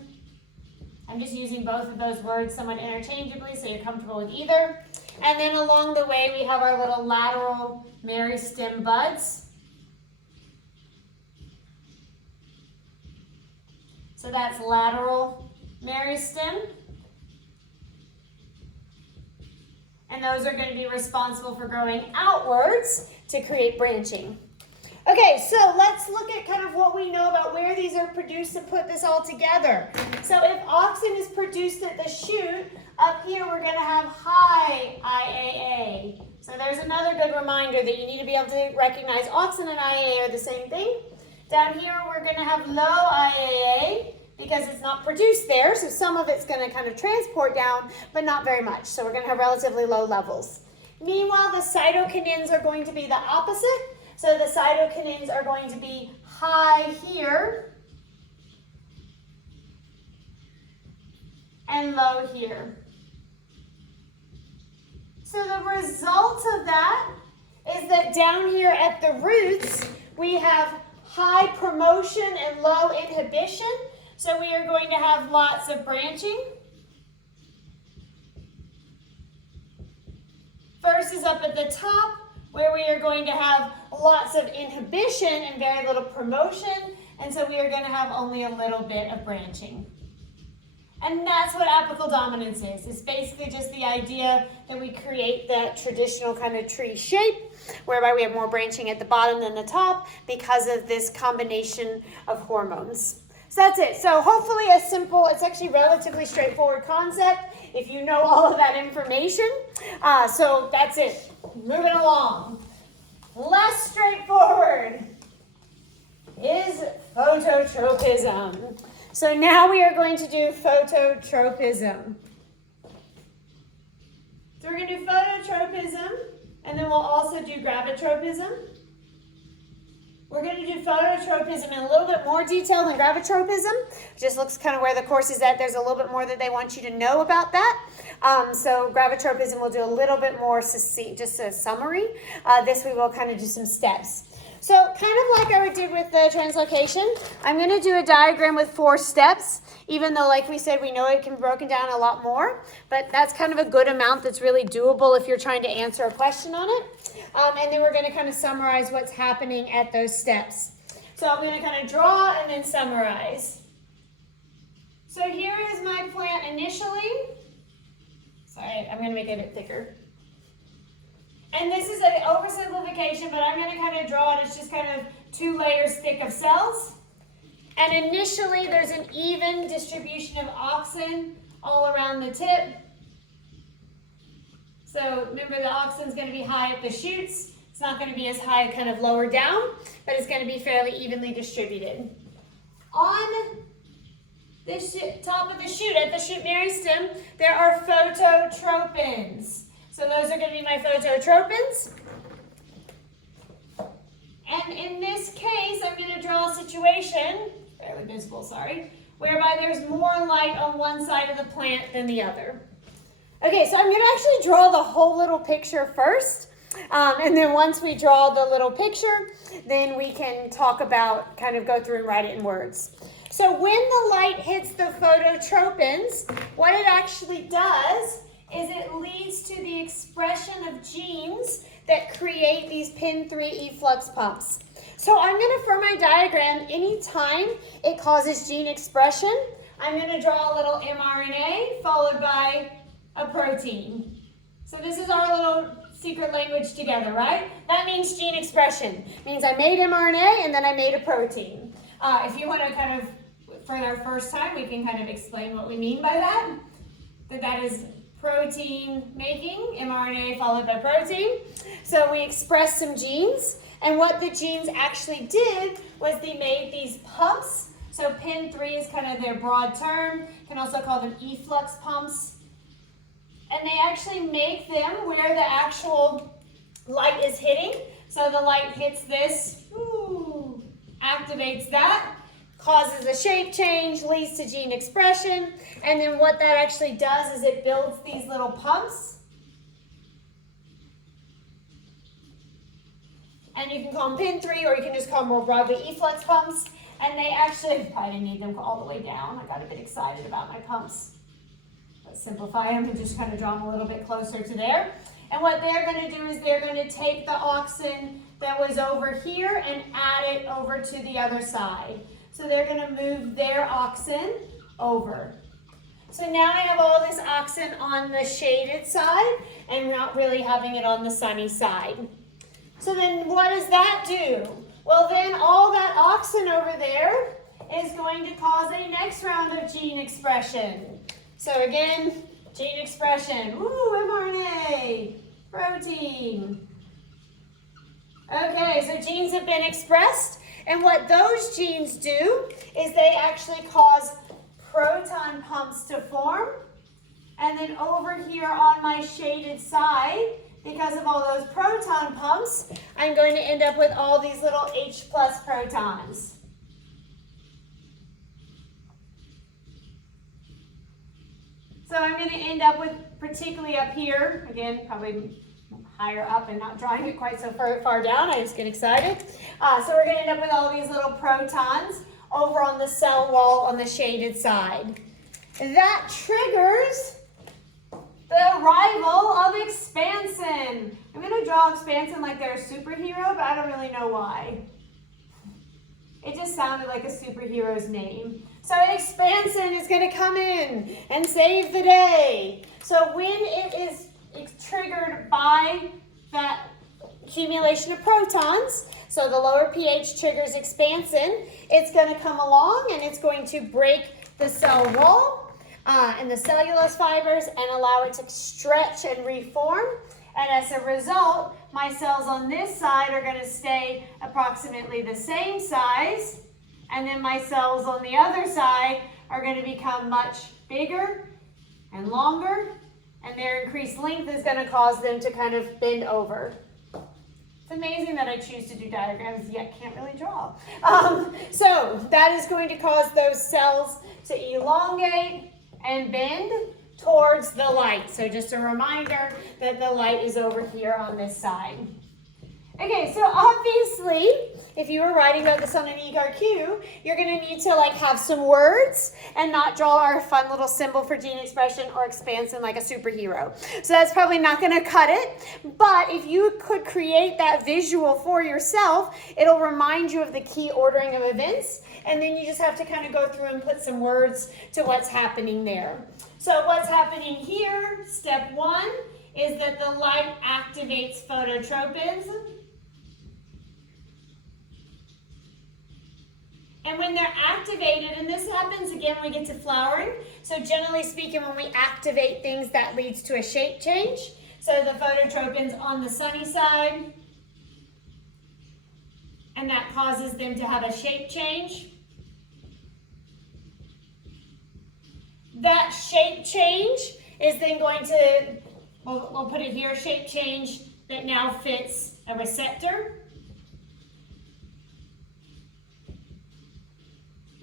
I'm just using both of those words somewhat interchangeably so you're comfortable with either. And then along the way we have our little lateral meristem buds. So that's lateral meristem. And those are going to be responsible for growing outwards to create branching. Okay, so let's look at kind of what we know about where these are produced to put this all together. So if auxin is produced at the shoot, up here we're going to have high IAA. So there's another good reminder that you need to be able to recognize auxin and IAA are the same thing. Down here we're going to have low IAA because it's not produced there, so some of it's going to kind of transport down, but not very much. So we're going to have relatively low levels. Meanwhile, the cytokinins are going to be the opposite. So the cytokinins are going to be high here and low here. So the result of that is that down here at the roots, we have high promotion and low inhibition. So we are going to have lots of branching. Versus up at the top, where we are going to have lots of inhibition and very little promotion, and so we are going to have only a little bit of branching. And that's what apical dominance is. It's basically just the idea that we create that traditional kind of tree shape, whereby we have more branching at the bottom than the top because of this combination of hormones. So that's it. So hopefully a simple, it's actually relatively straightforward concept if you know all of that information. So that's it. Moving along. Less straightforward is phototropism. So now we are going to do phototropism. So we're going to do phototropism, and then we'll also do gravitropism. We're going to do phototropism in a little bit more detail than gravitropism. It just looks kind of where the course is at. There's a little bit more that they want you to know about that. So gravitropism will do a little bit more succinct, just a summary. This we will kind of do some steps. So kind of like I did with the translocation, I'm going to do a diagram with 4 steps, even though like we said, we know it can be broken down a lot more, but that's kind of a good amount that's really doable if you're trying to answer a question on it. And then we're going to kind of summarize what's happening at those steps. So I'm going to kind of draw and then summarize. So here is my plant initially. Sorry, I'm going to make it a bit thicker. And this is an oversimplification, but I'm going to kind of draw it as just kind of 2 layers thick of cells. And initially, there's an even distribution of auxin all around the tip. So remember, the auxin is going to be high at the shoots. It's not going to be as high kind of lower down, but it's going to be fairly evenly distributed. On the top of the shoot, at the shoot meristem, there are phototropins. So those are going to be my phototropins. And in this case, I'm going to draw a situation, fairly visible, sorry, whereby there's more light on one side of the plant than the other. Okay, so I'm going to actually draw the whole little picture first. And then once we draw the little picture, then we can talk about, kind of go through and write it in words. So when the light hits the phototropins, what it actually does is it leads to the expression of genes that create these PIN3 efflux pumps. So I'm going to, for my diagram, anytime it causes gene expression, I'm going to draw a little mRNA followed by a protein. So this is our little secret language together, right? That means gene expression. It means I made mRNA and then I made a protein. If you want to kind of, for our first time, we can kind of explain what we mean by that. That is protein making, mRNA followed by protein. So we expressed some genes, and what the genes actually did was they made these pumps. So PIN3 is kind of their broad term. You can also call them efflux pumps. And they actually make them where the actual light is hitting. So the light hits this, activates that, causes a shape change, leads to gene expression, and then what that actually does is it builds these little pumps. And you can call them PIN3, or you can just call them more broadly efflux pumps. And they actually, I didn't need them all the way down. I got a bit excited about my pumps. Let's simplify them and just kind of draw them a little bit closer to there. And what they're going to do is they're going to take the auxin that was over here and add it over to the other side. So they're going to move their auxin over. So now I have all this auxin on the shaded side and not really having it on the sunny side. So then what does that do? Well, then all that auxin over there is going to cause a next round of gene expression. So again, gene expression, mRNA, protein. Okay, so genes have been expressed. And what those genes do is they actually cause proton pumps to form. And then over here on my shaded side, because of all those proton pumps, I'm going to end up with all these little H+ protons. So I'm going to end up with, particularly up here, again, probably higher up and not drawing it quite so far down. I just get excited. So we're going to end up with all these little protons over on the cell wall on the shaded side. That triggers the arrival of expansin. I'm going to draw expansin like they're a superhero, but I don't really know why. It just sounded like a superhero's name. So expansin is going to come in and save the day. So when it is triggered by that accumulation of protons, so the lower pH triggers expansin, it's going to come along and it's going to break the cell wall and the cellulose fibers and allow it to stretch and reform. And as a result, my cells on this side are going to stay approximately the same size, and then my cells on the other side are going to become much bigger and longer, and their increased length is going to cause them to kind of bend over. It's amazing that I choose to do diagrams, yet can't really draw. So that is going to cause those cells to elongate and bend towards the light. So just a reminder that the light is over here on this side. Okay, so obviously, if you were writing about this on an ERQ, you're going to need to have some words and not draw our fun little symbol for gene expression or expansin like a superhero. So that's probably not going to cut it, but if you could create that visual for yourself, it'll remind you of the key ordering of events, and then you just have to kind of go through and put some words to what's happening there. So what's happening here, step 1, is that the light activates phototropins. And when they're activated, and this happens again when we get to flowering, so generally speaking, when we activate things, that leads to a shape change. So the phototropins on the sunny side, and that causes them to have a shape change. That shape change is then going to, we'll put it here, shape change that now fits a receptor.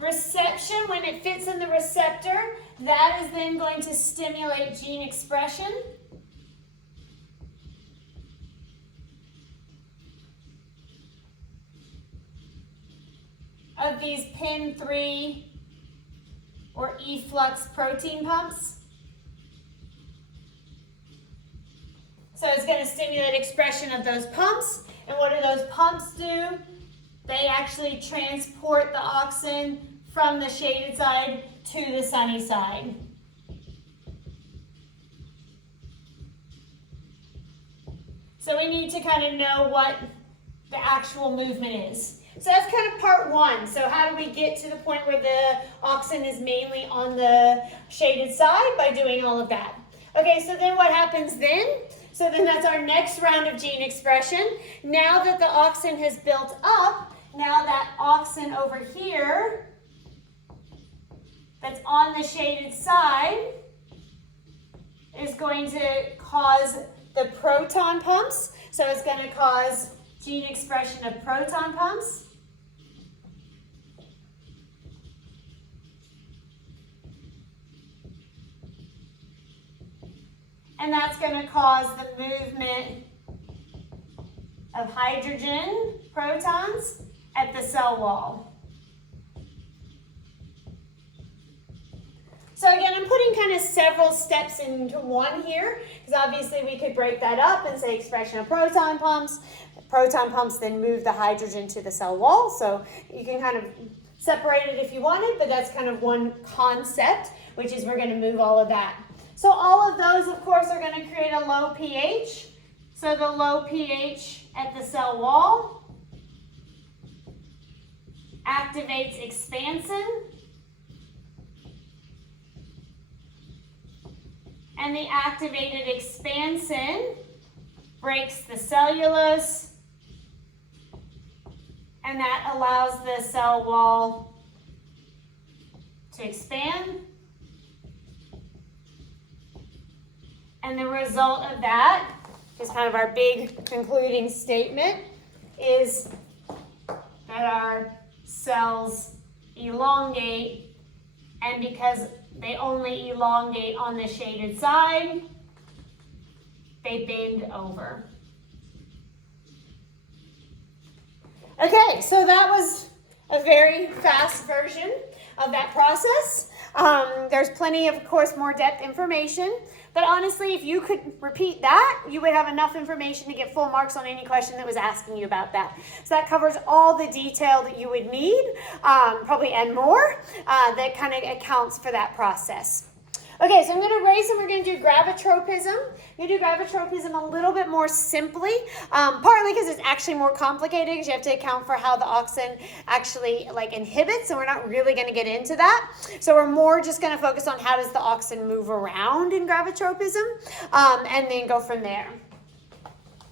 Reception, when it fits in the receptor, that is then going to stimulate gene expression. Of these PIN3 or efflux protein pumps. So it's going to stimulate expression of those pumps. And what do those pumps do? They actually transport the auxin from the shaded side to the sunny side. So we need to kind of know what the actual movement is. So that's kind of part one. So how do we get to the point where the auxin is mainly on the shaded side? By doing all of that. Okay, so then what happens then? So then that's our next round of gene expression. Now that the auxin has built up, now that auxin over here that's on the shaded side is going to cause the proton pumps. So it's going to cause gene expression of proton pumps. And that's going to cause the movement of hydrogen protons at the cell wall. So again, I'm putting kind of several steps into one here, because obviously we could break that up and say expression of proton pumps. Proton pumps then move the hydrogen to the cell wall. So you can kind of separate it if you wanted, but that's kind of one concept, which is we're going to move all of that. So all of those, of course, are going to create a low pH. So the low pH at the cell wall activates expansion. And the activated expansion breaks the cellulose. And that allows the cell wall to expand. And the result of that is kind of our big concluding statement is that our cells elongate, and because they only elongate on the shaded side, they bend over. Okay, so that was a very fast version of that process. There's plenty of course, more depth information. But honestly, if you could repeat that, you would have enough information to get full marks on any question that was asking you about that. So that covers all the detail that you would need, probably and more, that kind of accounts for that process. Okay, so I'm going to erase and we're going to do gravitropism. I'm going to do gravitropism a little bit more simply, partly because it's actually more complicated because you have to account for how the auxin actually inhibits, so we're not really going to get into that. So we're more just going to focus on how does the auxin move around in gravitropism, and then go from there.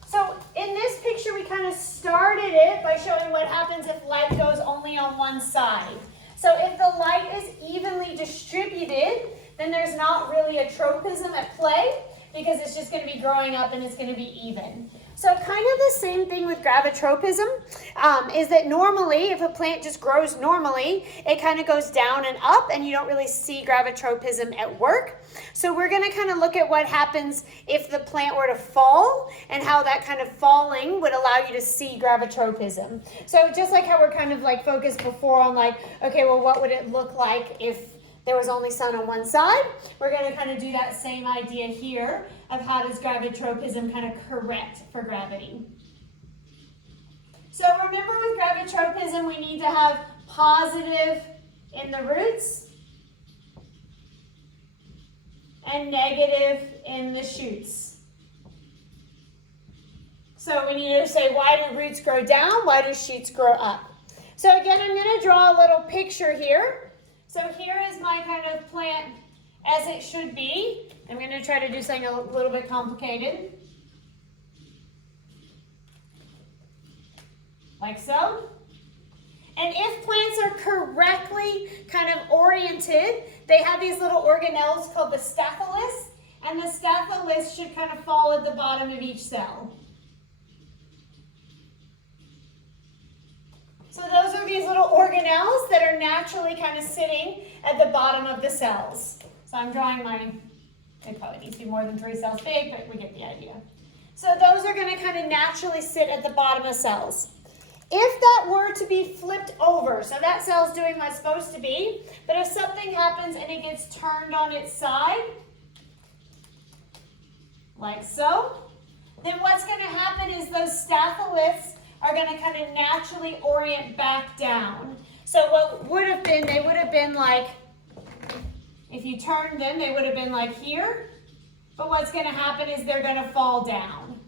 So in this picture, we kind of started it by showing what happens if light goes only on one side. So if the light is evenly distributed, then there's not really a tropism at play because it's just going to be growing up and it's going to be even. So kind of the same thing with gravitropism is that normally if a plant just grows normally, it kind of goes down and up and you don't really see gravitropism at work. So we're going to kind of look at what happens if the plant were to fall and how that kind of falling would allow you to see gravitropism. So just like how we're kind of focused before on okay, well, what would it look like if there was only sun on one side? We're going to kind of do that same idea here of how does gravitropism kind of correct for gravity. So remember with gravitropism, we need to have positive in the roots and negative in the shoots. So we need to say, why do roots grow down? Why do shoots grow up? So again, I'm going to draw a little picture here. So here is my kind of plant as it should be. I'm going to try to do something a little bit complicated. Like so. And if plants are correctly kind of oriented, they have these little organelles called the staphylis, and the staphylis should kind of fall at the bottom of each cell. So those are these little organelles that are naturally kind of sitting at the bottom of the cells. So I'm drawing mine. It probably needs to be more than 3 cells big, but we get the idea. So those are going to kind of naturally sit at the bottom of cells. If that were to be flipped over, so that cell's doing what it's supposed to be, but if something happens and it gets turned on its side, like so, then what's going to happen is those staphylococcus are going to kind of naturally orient back down. So what would have been, they would have been like, if you turned them, they would have been like here. But what's going to happen is they're going to fall down.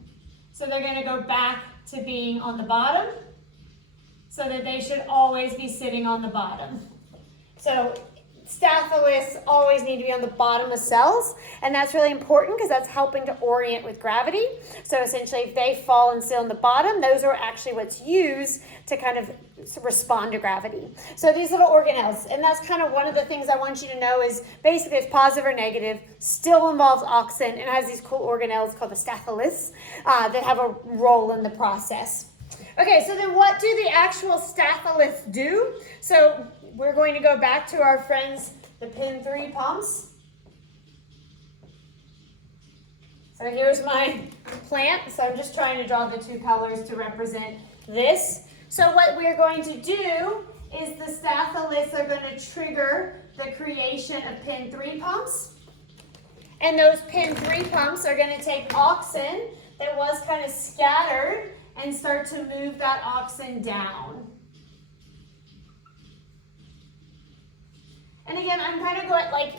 So they're going to go back to being on the bottom, so that they should always be sitting on the bottom. So staphylococcus always need to be on the bottom of cells, and that's really important because that's helping to orient with gravity. So essentially, if they fall and sit on the bottom, those are actually what's used to kind of respond to gravity. So these little organelles, and that's kind of one of the things I want you to know is basically it's positive or negative, still involves auxin, and has these cool organelles called the staphylococcus that have a role in the process. Okay, so then what do the actual staphylococcus do? So we're going to go back to our friends, the pin 3 pumps. So here's my plant. So I'm just trying to draw the 2 colors to represent this. So what we're going to do is the staphylococcus are going to trigger the creation of pin 3 pumps. And those pin 3 pumps are going to take auxin that was kind of scattered and start to move that auxin down. And again, I'm kind of going like,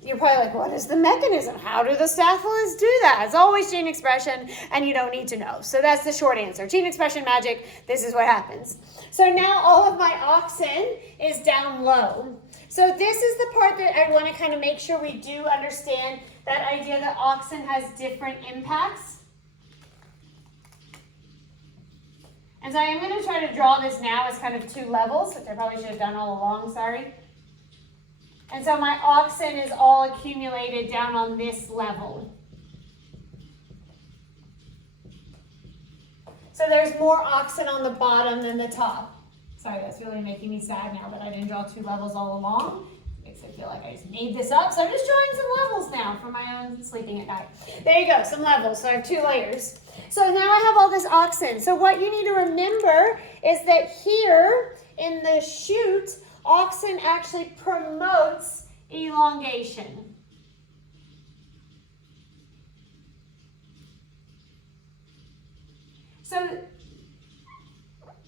you're probably like, what is the mechanism? How do the staphylococcus do that? It's always gene expression, and you don't need to know. So that's the short answer. Gene expression magic, this is what happens. So now all of my auxin is down low. So this is the part that I want to kind of make sure we do understand, that idea that auxin has different impacts. And so I'm going to try to draw this now as kind of 2 levels, which I probably should have done all along, sorry. And so my auxin is all accumulated down on this level. So there's more auxin on the bottom than the top. Sorry, that's really making me sad now that I didn't draw 2 levels all along. Makes me feel like I just made this up. So I'm just drawing some levels now for my own sleeping at night. There you go, some levels. So I have 2 layers. So now I have all this auxin. So what you need to remember is that here in the shoot, auxin actually promotes elongation. So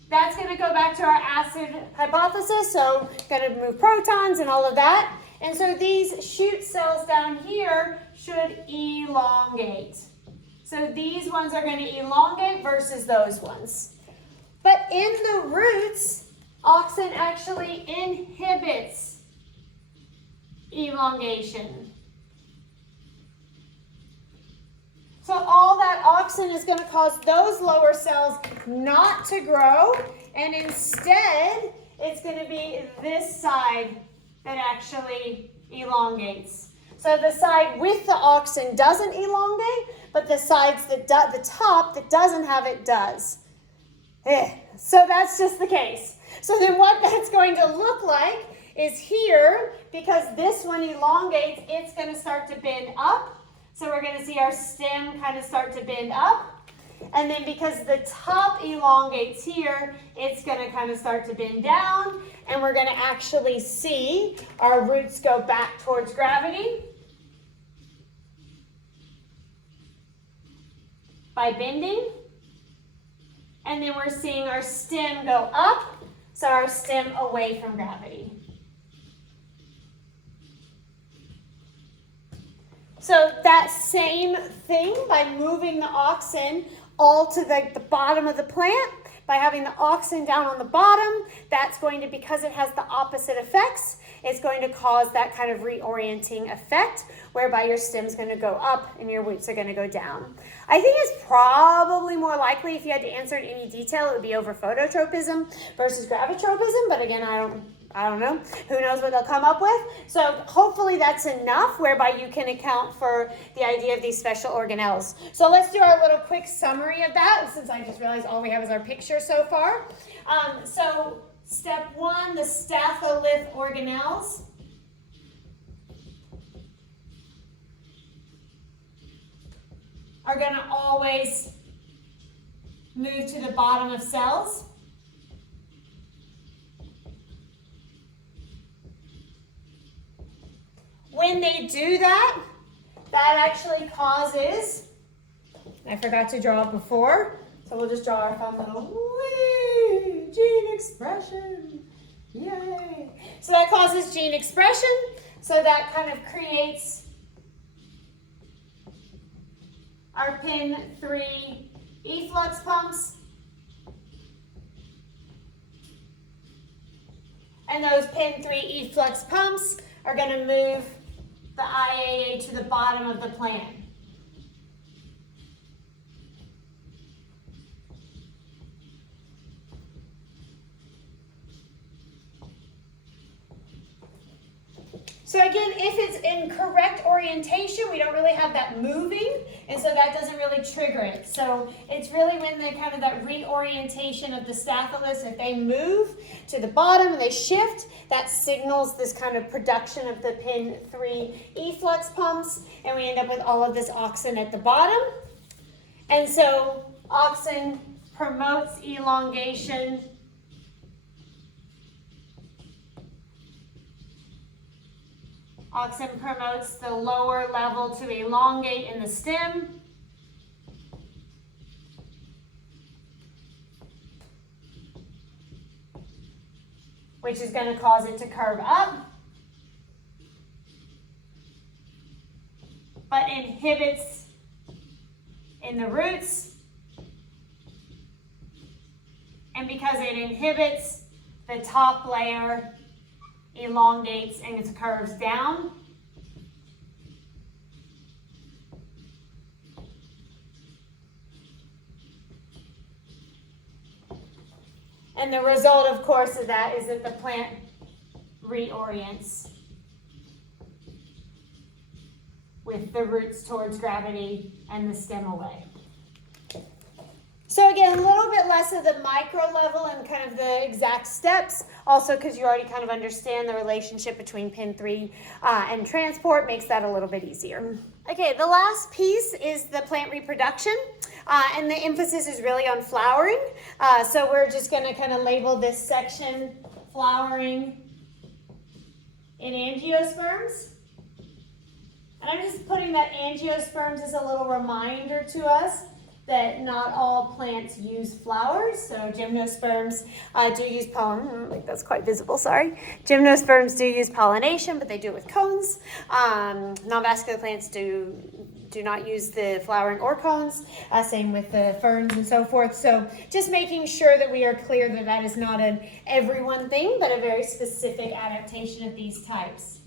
that's going to go back to our acid hypothesis. So going to move protons and all of that. And so these shoot cells down here should elongate. So these ones are going to elongate versus those ones. But in the roots, auxin actually inhibits elongation. So all that auxin is going to cause those lower cells not to grow, and instead it's going to be this side that actually elongates. So the side with the auxin doesn't elongate, but the sides that the top that doesn't have it does. So that's just the case. So then what that's going to look like is here, because this one elongates, it's going to start to bend up. So we're going to see our stem kind of start to bend up. And then because the top elongates here, it's going to kind of start to bend down. And we're going to actually see our roots go back towards gravity by bending. And then we're seeing our stem go up, so our stem away from gravity. So that same thing, by moving the auxin all to the bottom of the plant, by having the auxin down on the bottom, that's going to, because it has the opposite effects, it's going to cause that kind of reorienting effect, whereby your stem's going to go up and your roots are going to go down. I think it's probably more likely, if you had to answer in any detail, it would be over phototropism versus gravitropism, but again, I don't know. Who knows what they'll come up with? So hopefully that's enough whereby you can account for the idea of these special organelles. So let's do our little quick summary of that, since I just realized all we have is our picture so far. So Step 1, the Staphylococcus organelles. Are going to always move to the bottom of cells. When they do that, that actually causes, I forgot to draw it before, so we'll just draw our fun little gene expression. Yay! So that causes gene expression, so that kind of creates our PIN3 efflux pumps. And those PIN3 efflux pumps are going to move the IAA to the bottom of the plant. So again, if it's in correct orientation, we don't really have that moving, and so that doesn't really trigger it. So it's really when the kind of that reorientation of the Staphylococcus, if they move to the bottom and they shift, that signals this kind of production of the PIN3 efflux pumps, and we end up with all of this auxin at the bottom. And so auxin promotes elongation. Auxin promotes the lower level to elongate in the stem. Which is going to cause it to curve up, but inhibits in the roots. And because it inhibits, the top layer elongates and it curves down. And the result, of course, of that is that the plant reorients with the roots towards gravity and the stem away. So again, a little bit less of the micro level and kind of the exact steps, also because you already kind of understand the relationship between PIN3 and transport, makes that a little bit easier. Okay, the last piece is the plant reproduction, and the emphasis is really on flowering. So we're just going to kind of label this section flowering in angiosperms. And I'm just putting that angiosperms as a little reminder to us that not all plants use flowers. So gymnosperms do use pollen. I don't think that's quite visible, sorry. Gymnosperms do use pollination, but they do it with cones. Non-vascular plants do not use the flowering or cones. Same with the ferns and so forth. So just making sure that we are clear that that is not an everyone thing, but a very specific adaptation of these types.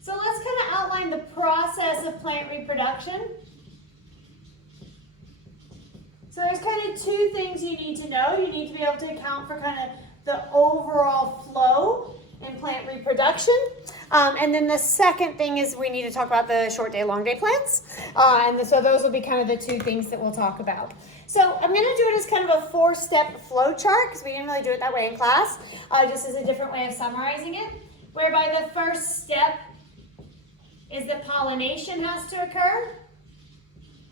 So let's kind of outline the process of plant reproduction. So there's kind of two things you need to know. You need to be able to account for kind of the overall flow in plant reproduction. And then the second thing is we need to talk about the short day, long day plants. So those will be kind of the two things that we'll talk about. So I'm going to do it as kind of a 4-step flow chart because we didn't really do it that way in class, just as a different way of summarizing it, whereby the first step is that pollination has to occur.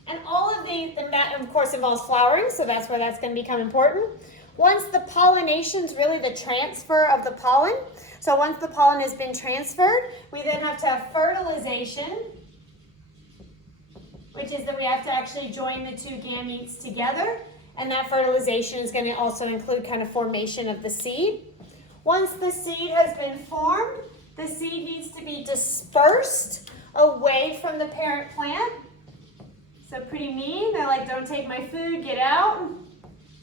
And all of that, of course, involves flowering, so that's where that's going to become important. Once the pollination is really the transfer of the pollen, so once the pollen has been transferred, we then have to have fertilization, which is that we have to actually join the two gametes together, and that fertilization is going to also include kind of formation of the seed. Once the seed has been formed, the seed needs to be dispersed away from the parent plant. So pretty mean, they're like, don't take my food, get out.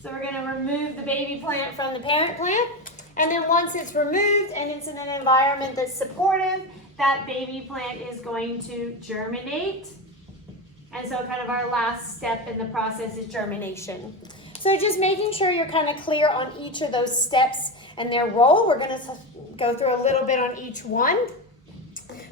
So we're gonna remove the baby plant from the parent plant. And then once it's removed and it's in an environment that's supportive, that baby plant is going to germinate. And so kind of our last step in the process is germination. So just making sure you're kind of clear on each of those steps and their role. We're gonna go through a little bit on each one.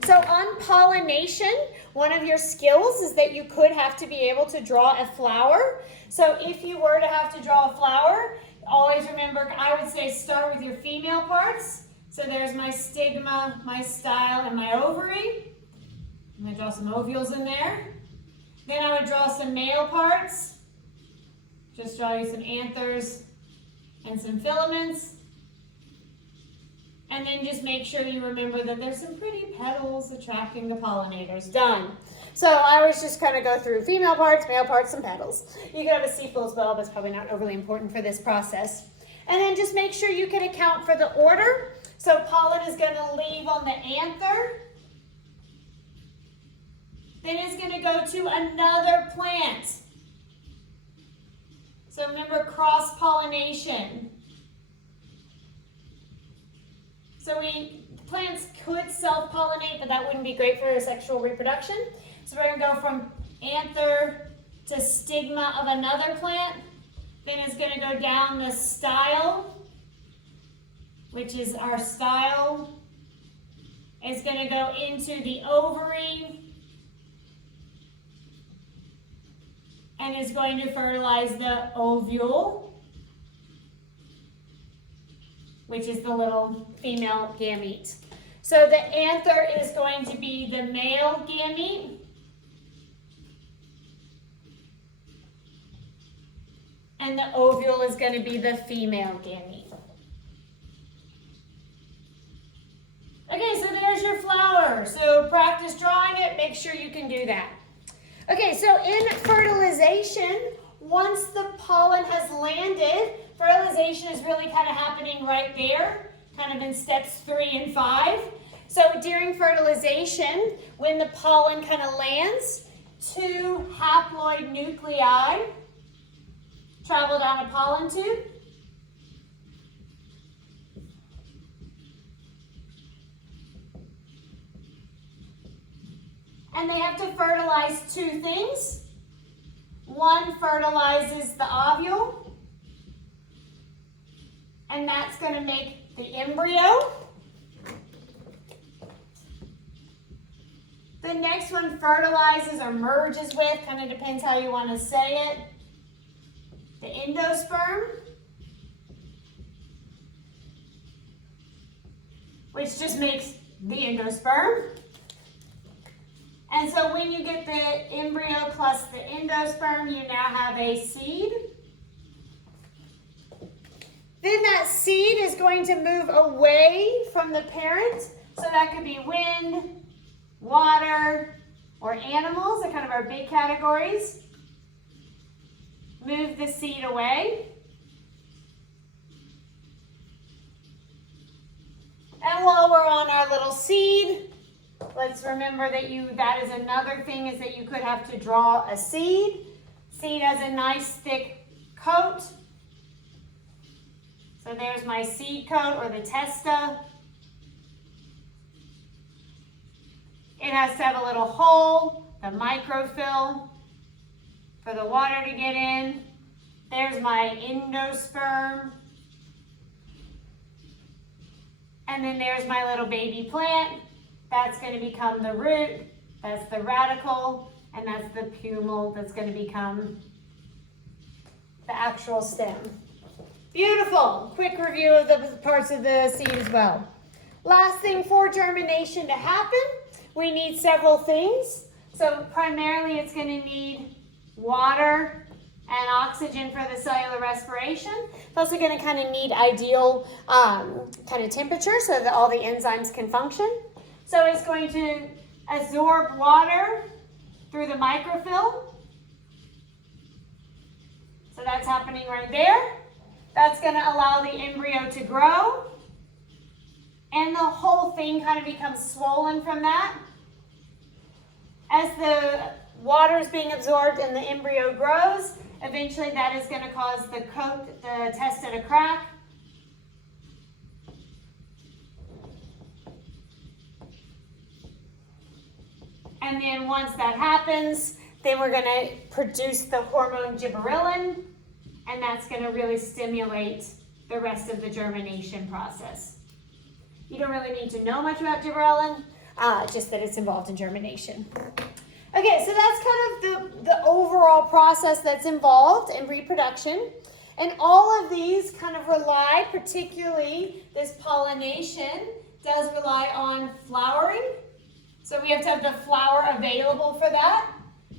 So on pollination, one of your skills is that you could have to be able to draw a flower. So if you were to have to draw a flower, Always remember, I would say start with your female parts. So there's my stigma, my style, and my ovary. I'm going to draw some ovules in there. Then I would draw some male parts. Just draw you some anthers and some filaments. And then just make sure you remember that there's some pretty petals attracting the pollinators. Done. So I always just kind of go through female parts, male parts, and petals. You could have a sepal as well, but it's probably not overly important for this process. And then just make sure you can account for the order. So pollen is going to leave on the anther. Then it's going to go to another plant. So remember cross-pollination. So plants could self-pollinate, but that wouldn't be great for sexual reproduction. So we're going to go from anther to stigma of another plant. Then it's going to go down the style, which is our style. It's going to go into the ovary. And is going to fertilize the ovule, which is the little female gamete. So the anther is going to be the male gamete. And the ovule is going to be the female gamete. Okay, so there's your flower. So practice drawing it. Make sure you can do that. Okay, so in fertilization, once the pollen has landed, fertilization is really kind of happening right there, kind of in steps 3 and 5. So during fertilization, when the pollen kind of lands, 2 haploid nuclei travel down a pollen tube. And they have to fertilize 2 things. One fertilizes the ovule, and that's going to make the embryo. The next one fertilizes or merges with, kind of depends how you want to say it, the endosperm, which just makes the endosperm. And so when you get the embryo plus the endosperm, you now have a seed. Then that seed is going to move away from the parent. So that could be wind, water, or animals. They're kind of our big categories. Move the seed away. And while we're on our little seed, let's remember that that is another thing, is that you could have to draw a seed. Seed has a nice thick coat. So there's my seed coat, or the testa. It has to have a little hole, the microfill, for the water to get in. There's my endosperm. And then there's my little baby plant. That's going to become the root, that's the radicle, and that's the pumule that's going to become the actual stem. Beautiful. Quick review of the parts of the seed as well. Last thing, for germination to happen, we need several things. So primarily it's going to need water and oxygen for the cellular respiration. It's also going to kind of need ideal kind of temperature so that all the enzymes can function. So it's going to absorb water through the microfill. So that's happening right there. That's going to allow the embryo to grow. And the whole thing kind of becomes swollen from that. As the water is being absorbed and the embryo grows, eventually that is going to cause the coat, the testa, to crack. And then once that happens, then we're going to produce the hormone gibberellin, and that's going to really stimulate the rest of the germination process. You don't really need to know much about gibberellin, just that it's involved in germination. Okay, so that's kind of the overall process that's involved in reproduction. And all of these kind of rely, particularly this pollination, does rely on flowering. So we have to have the flower available for that.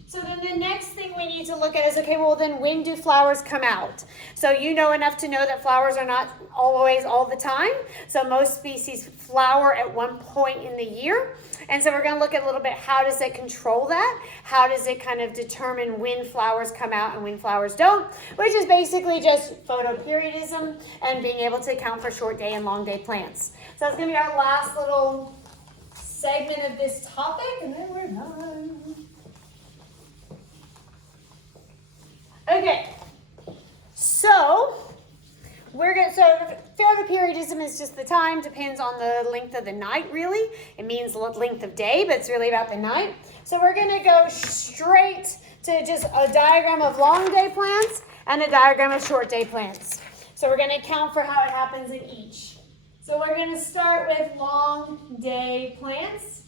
So then the next thing we need to look at is, okay, well then when do flowers come out? So you know enough to know that flowers are not always all the time. So most species flower at one point in the year. And so we're going to look at a little bit, how does it control that? How does it kind of determine when flowers come out and when flowers don't? Which is basically just photoperiodism and being able to account for short day and long day plants. So that's going to be our last little segment of this topic, and then we're done. Okay, so photoperiodism is just the time, depends on the length of the night really. It means the length of day, but it's really about the night. So we're going to go straight to just a diagram of long day plants and a diagram of short day plants. So we're going to account for how it happens in each. So we're going to start with long day plants.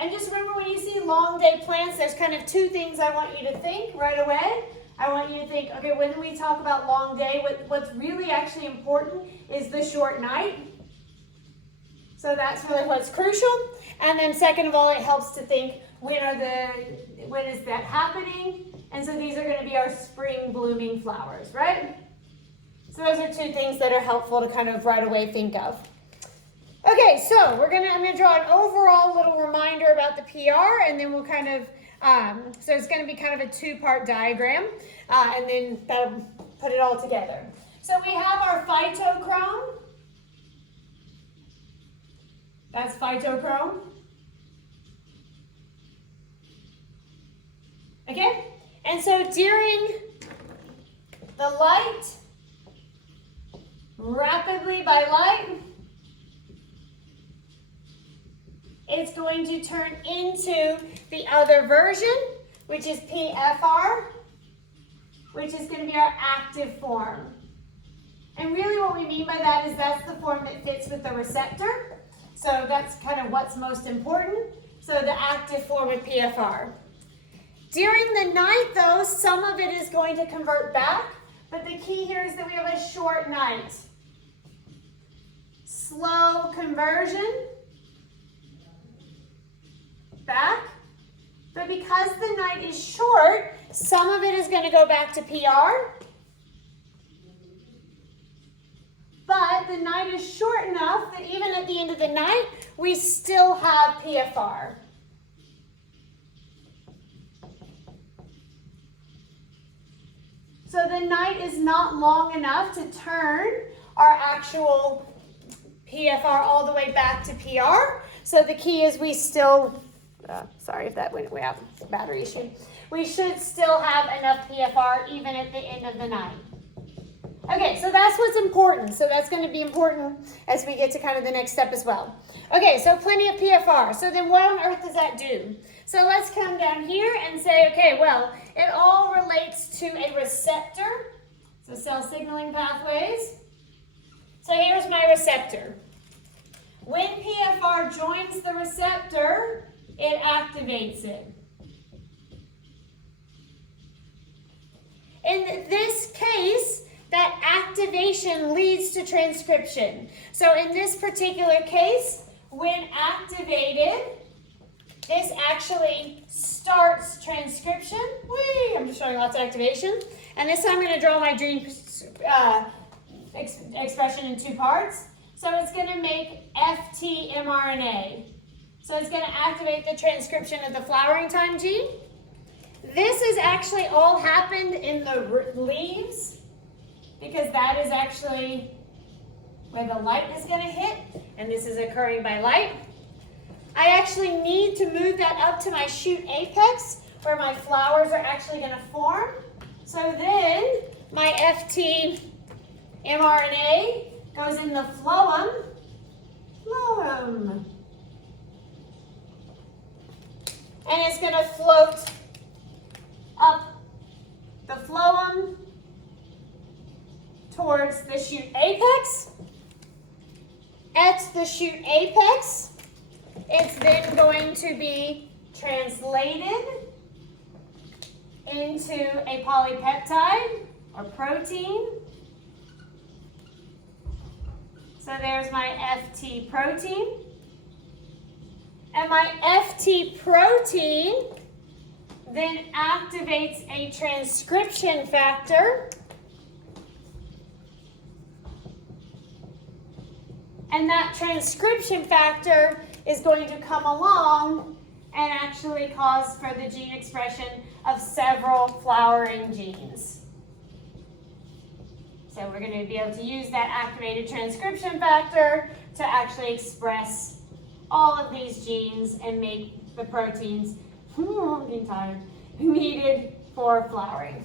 And just remember, when you see long day plants, there's kind of two things I want you to think right away. I want you to think, okay, when we talk about long day, what's really actually important is the short night. So that's really what's crucial. And then second of all, it helps to think, when is that happening? And so these are going to be our spring blooming flowers, right? So those are two things that are helpful to kind of right away think of. Okay, so I'm going to draw an overall little reminder about the PR, and then we'll kind of, so it's going to be kind of a two-part diagram, and then that'll put it all together. So we have our phytochrome. That's phytochrome. Okay, and so during the light, rapidly by light, it's going to turn into the other version, which is PFR, which is going to be our active form. And really what we mean by that is that's the form that fits with the receptor. So that's kind of what's most important. So the active form of PFR. During the night, though, some of it is going to convert back, but the key here is that we have a short night. Slow conversion back, but because the night is short, some of it is going to go back to PR, but the night is short enough that even at the end of the night, we still have PFR. So the night is not long enough to turn our actual PFR all the way back to PR. So the key is we still, sorry if that went way out, battery issue. We should still have enough PFR even at the end of the night. Okay, so that's what's important. So that's going to be important as we get to kind of the next step as well. Okay, so plenty of PFR. So then what on earth does that do? So let's come down here and say, okay, well, it all relates to a receptor. So cell signaling pathways. So here's my receptor. When PFR joins the receptor, it activates it. In this case, that activation leads to transcription. So in this particular case, when activated, this actually starts transcription. Whee! I'm just showing lots of activation. And this time I'm going to draw my gene expression in two parts. So it's going to make FT mRNA. So it's going to activate the transcription of the flowering time gene. This has actually all happened in the leaves, because that is actually where the light is going to hit, and this is occurring by light. I actually need to move that up to my shoot apex, where my flowers are actually going to form. So then my FT mRNA goes in the phloem. And it's going to float up the phloem towards the shoot apex. At the shoot apex, it's then going to be translated into a polypeptide or protein. So there's my FT protein. And my FT protein then activates a transcription factor. And that transcription factor is going to come along and actually cause for the gene expression of several flowering genes. So we're going to be able to use that activated transcription factor to actually express all of these genes and make the proteins, I'm getting tired, needed for flowering.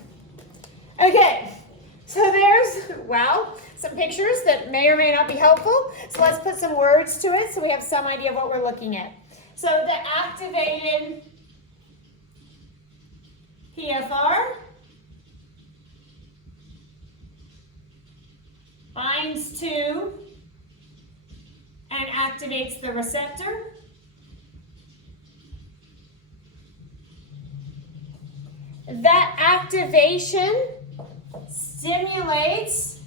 Okay, so there's, wow, some pictures that may or may not be helpful. So let's put some words to it so we have some idea of what we're looking at. So the activated PFR binds to and activates the receptor. That activation stimulates,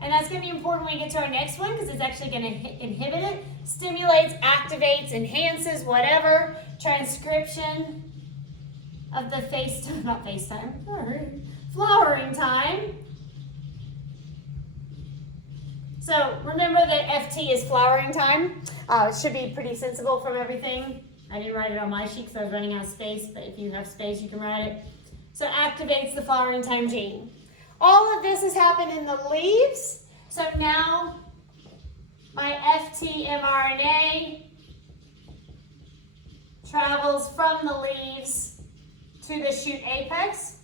and that's going to be important when we get to our next one because it's actually going to inhibit it. Stimulates, activates, enhances, whatever, transcription of the flowering time. So remember that FT is flowering time. It should be pretty sensible from everything. I didn't write it on my sheet because I was running out of space, but if you have space, you can write it. So activates the flowering time gene. All of this has happened in the leaves. So now my FT mRNA travels from the leaves to the shoot apex.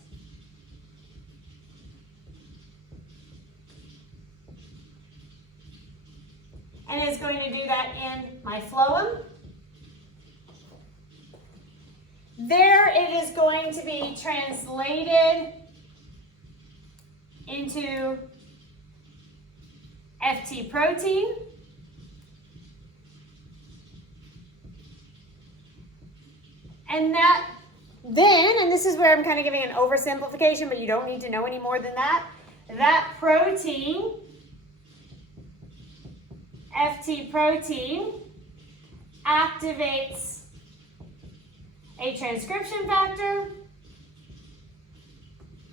And it's going to do that in my phloem. There it is going to be translated into FT protein. And that then, and this is where I'm kind of giving an oversimplification, but you don't need to know any more than that, that protein, FT protein, activates a transcription factor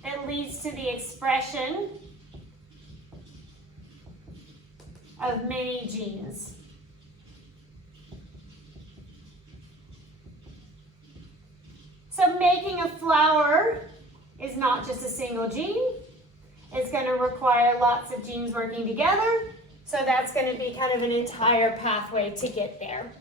that leads to the expression of many genes. So making a flower is not just a single gene. It's going to require lots of genes working together. So that's going to be kind of an entire pathway to get there.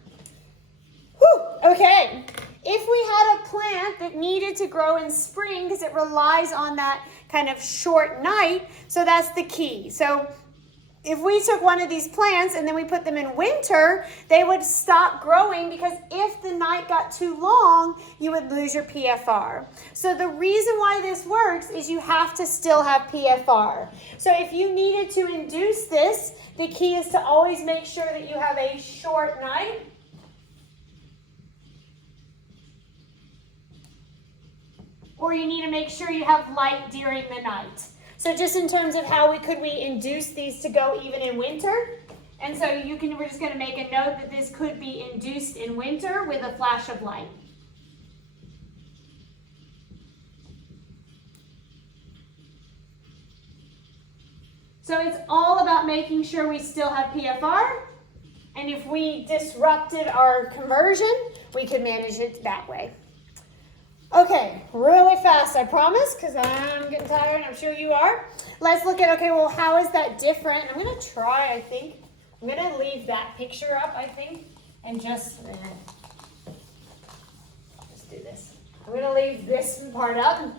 Whew, okay. If we had a plant that needed to grow in spring because it relies on that kind of short night, so that's the key. So if we took one of these plants and then we put them in winter, they would stop growing because if the night got too long, you would lose your PFR. So the reason why this works is you have to still have PFR. So if you needed to induce this, the key is to always make sure that you have a short night. Or you need to make sure you have light during the night. So just in terms of how could we induce these to go even in winter? And so we're just going to make a note that this could be induced in winter with a flash of light. So it's all about making sure we still have PFR. And if we disrupted our conversion, we could manage it that way. Okay, really fast, I promise, because I'm getting tired and I'm sure you are. Let's look at, okay, well, how is that different? I'm going to try, I think. I'm going to leave that picture up, I think, and just do this. I'm going to leave this part up.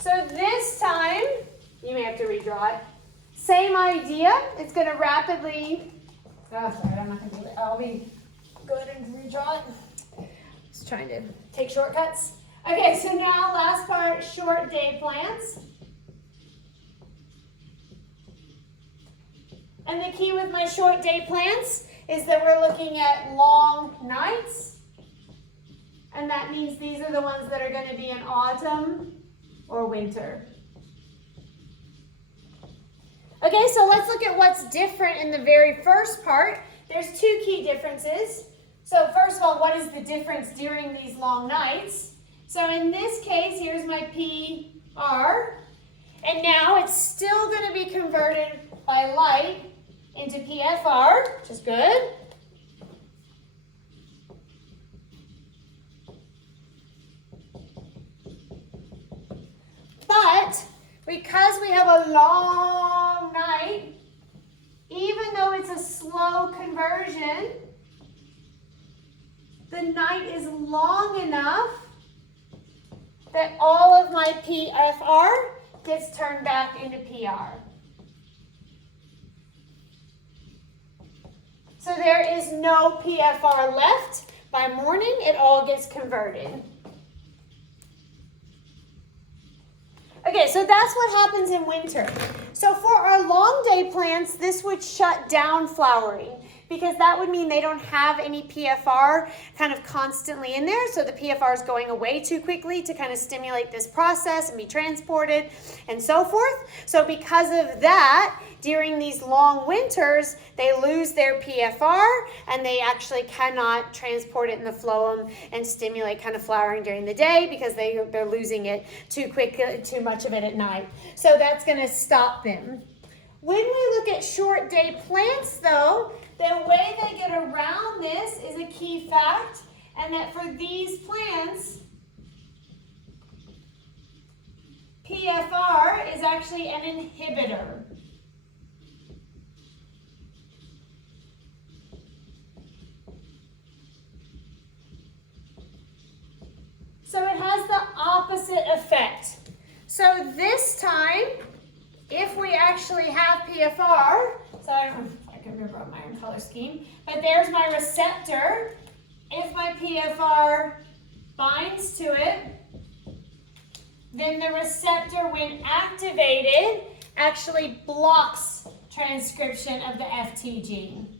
So this time, you may have to redraw it. Same idea. It's going to rapidly, oh, sorry, I'm not going to do it. I'll be good and redraw it. Just trying to take shortcuts. Okay, so now last part, short day plants. And the key with my short day plants is that we're looking at long nights And that means these are the ones that are going to be in autumn or winter. Okay, so let's look at what's different in the very first part. There's two key differences. So first of all, what is the difference during these long nights? So in this case, here's my PR, and now it's still going to be converted by light into PFR, which is good. But because we have a long night, even though it's a slow conversion, the night is long enough that all of my PFR gets turned back into PR. So there is no PFR left. By morning, it all gets converted. Okay, so that's what happens in winter. So for our long day plants, this would shut down flowering because that would mean they don't have any PFR kind of constantly in there. So the PFR is going away too quickly to kind of stimulate this process and be transported and so forth. So because of that, during these long winters, they lose their PFR and they actually cannot transport it in the phloem and stimulate kind of flowering during the day because they're losing it too much of it at night. So that's going to stop them. When we look at short day plants though, the way they get around this is a key fact, and that for these plants, PFR is actually an inhibitor. So it has the opposite effect. So this time, if we actually have PFR, so I don't know if I can remember my own color scheme, but there's my receptor. If my PFR binds to it, then the receptor, when activated, actually blocks transcription of the FT gene.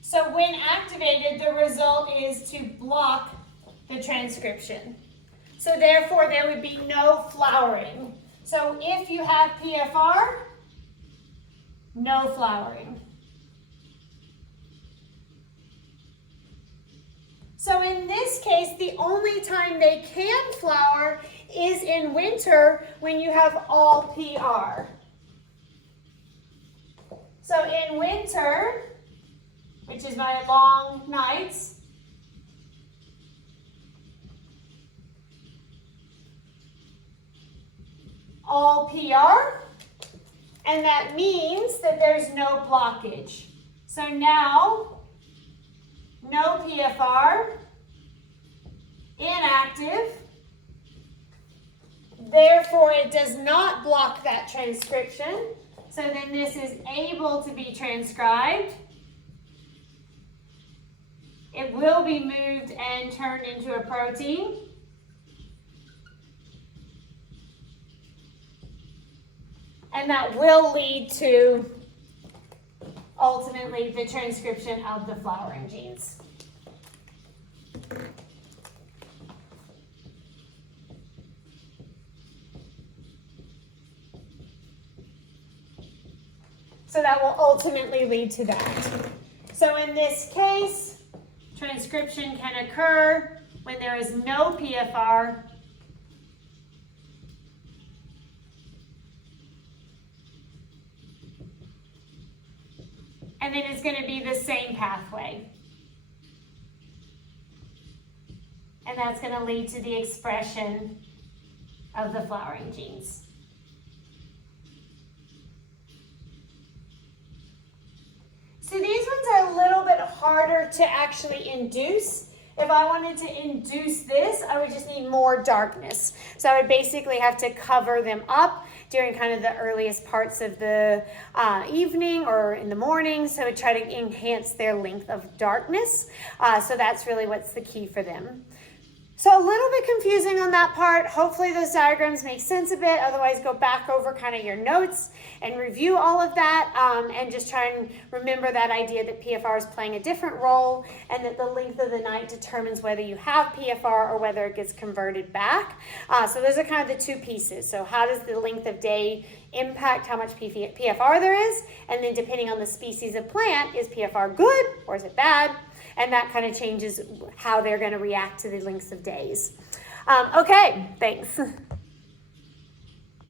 So when activated, the result is to block the transcription. So therefore, there would be no flowering. So if you have PFR, no flowering. So in this case, the only time they can flower is in winter when you have all PR. So in winter, which is my long nights, all PR, and that means that there's no blockage. So now, no PFR, inactive, therefore it does not block that transcription. So then this is able to be transcribed. It will be moved and turned into a protein. And that will lead to, ultimately, the transcription of the flowering genes. So that will ultimately lead to that. So in this case, transcription can occur when there is no PFR and then it's going to be the same pathway. And that's going to lead to the expression of the flowering genes. So these ones are a little bit harder to actually induce. If I wanted to induce this, I would just need more darkness. So I would basically have to cover them up during kind of the earliest parts of the evening or in the morning. So I would try to enhance their length of darkness. So that's really what's the key for them. So a little bit confusing on that part. Hopefully those diagrams make sense a bit. Otherwise, go back over kind of your notes and review all of that, and just try and remember that idea that PFR is playing a different role and that the length of the night determines whether you have PFR or whether it gets converted back. So those are kind of the two pieces. So how does the length of day impact how much PFR there is? And then depending on the species of plant, is PFR good or is it bad? And that kind of changes how they're going to react to the lengths of days. Okay, thanks.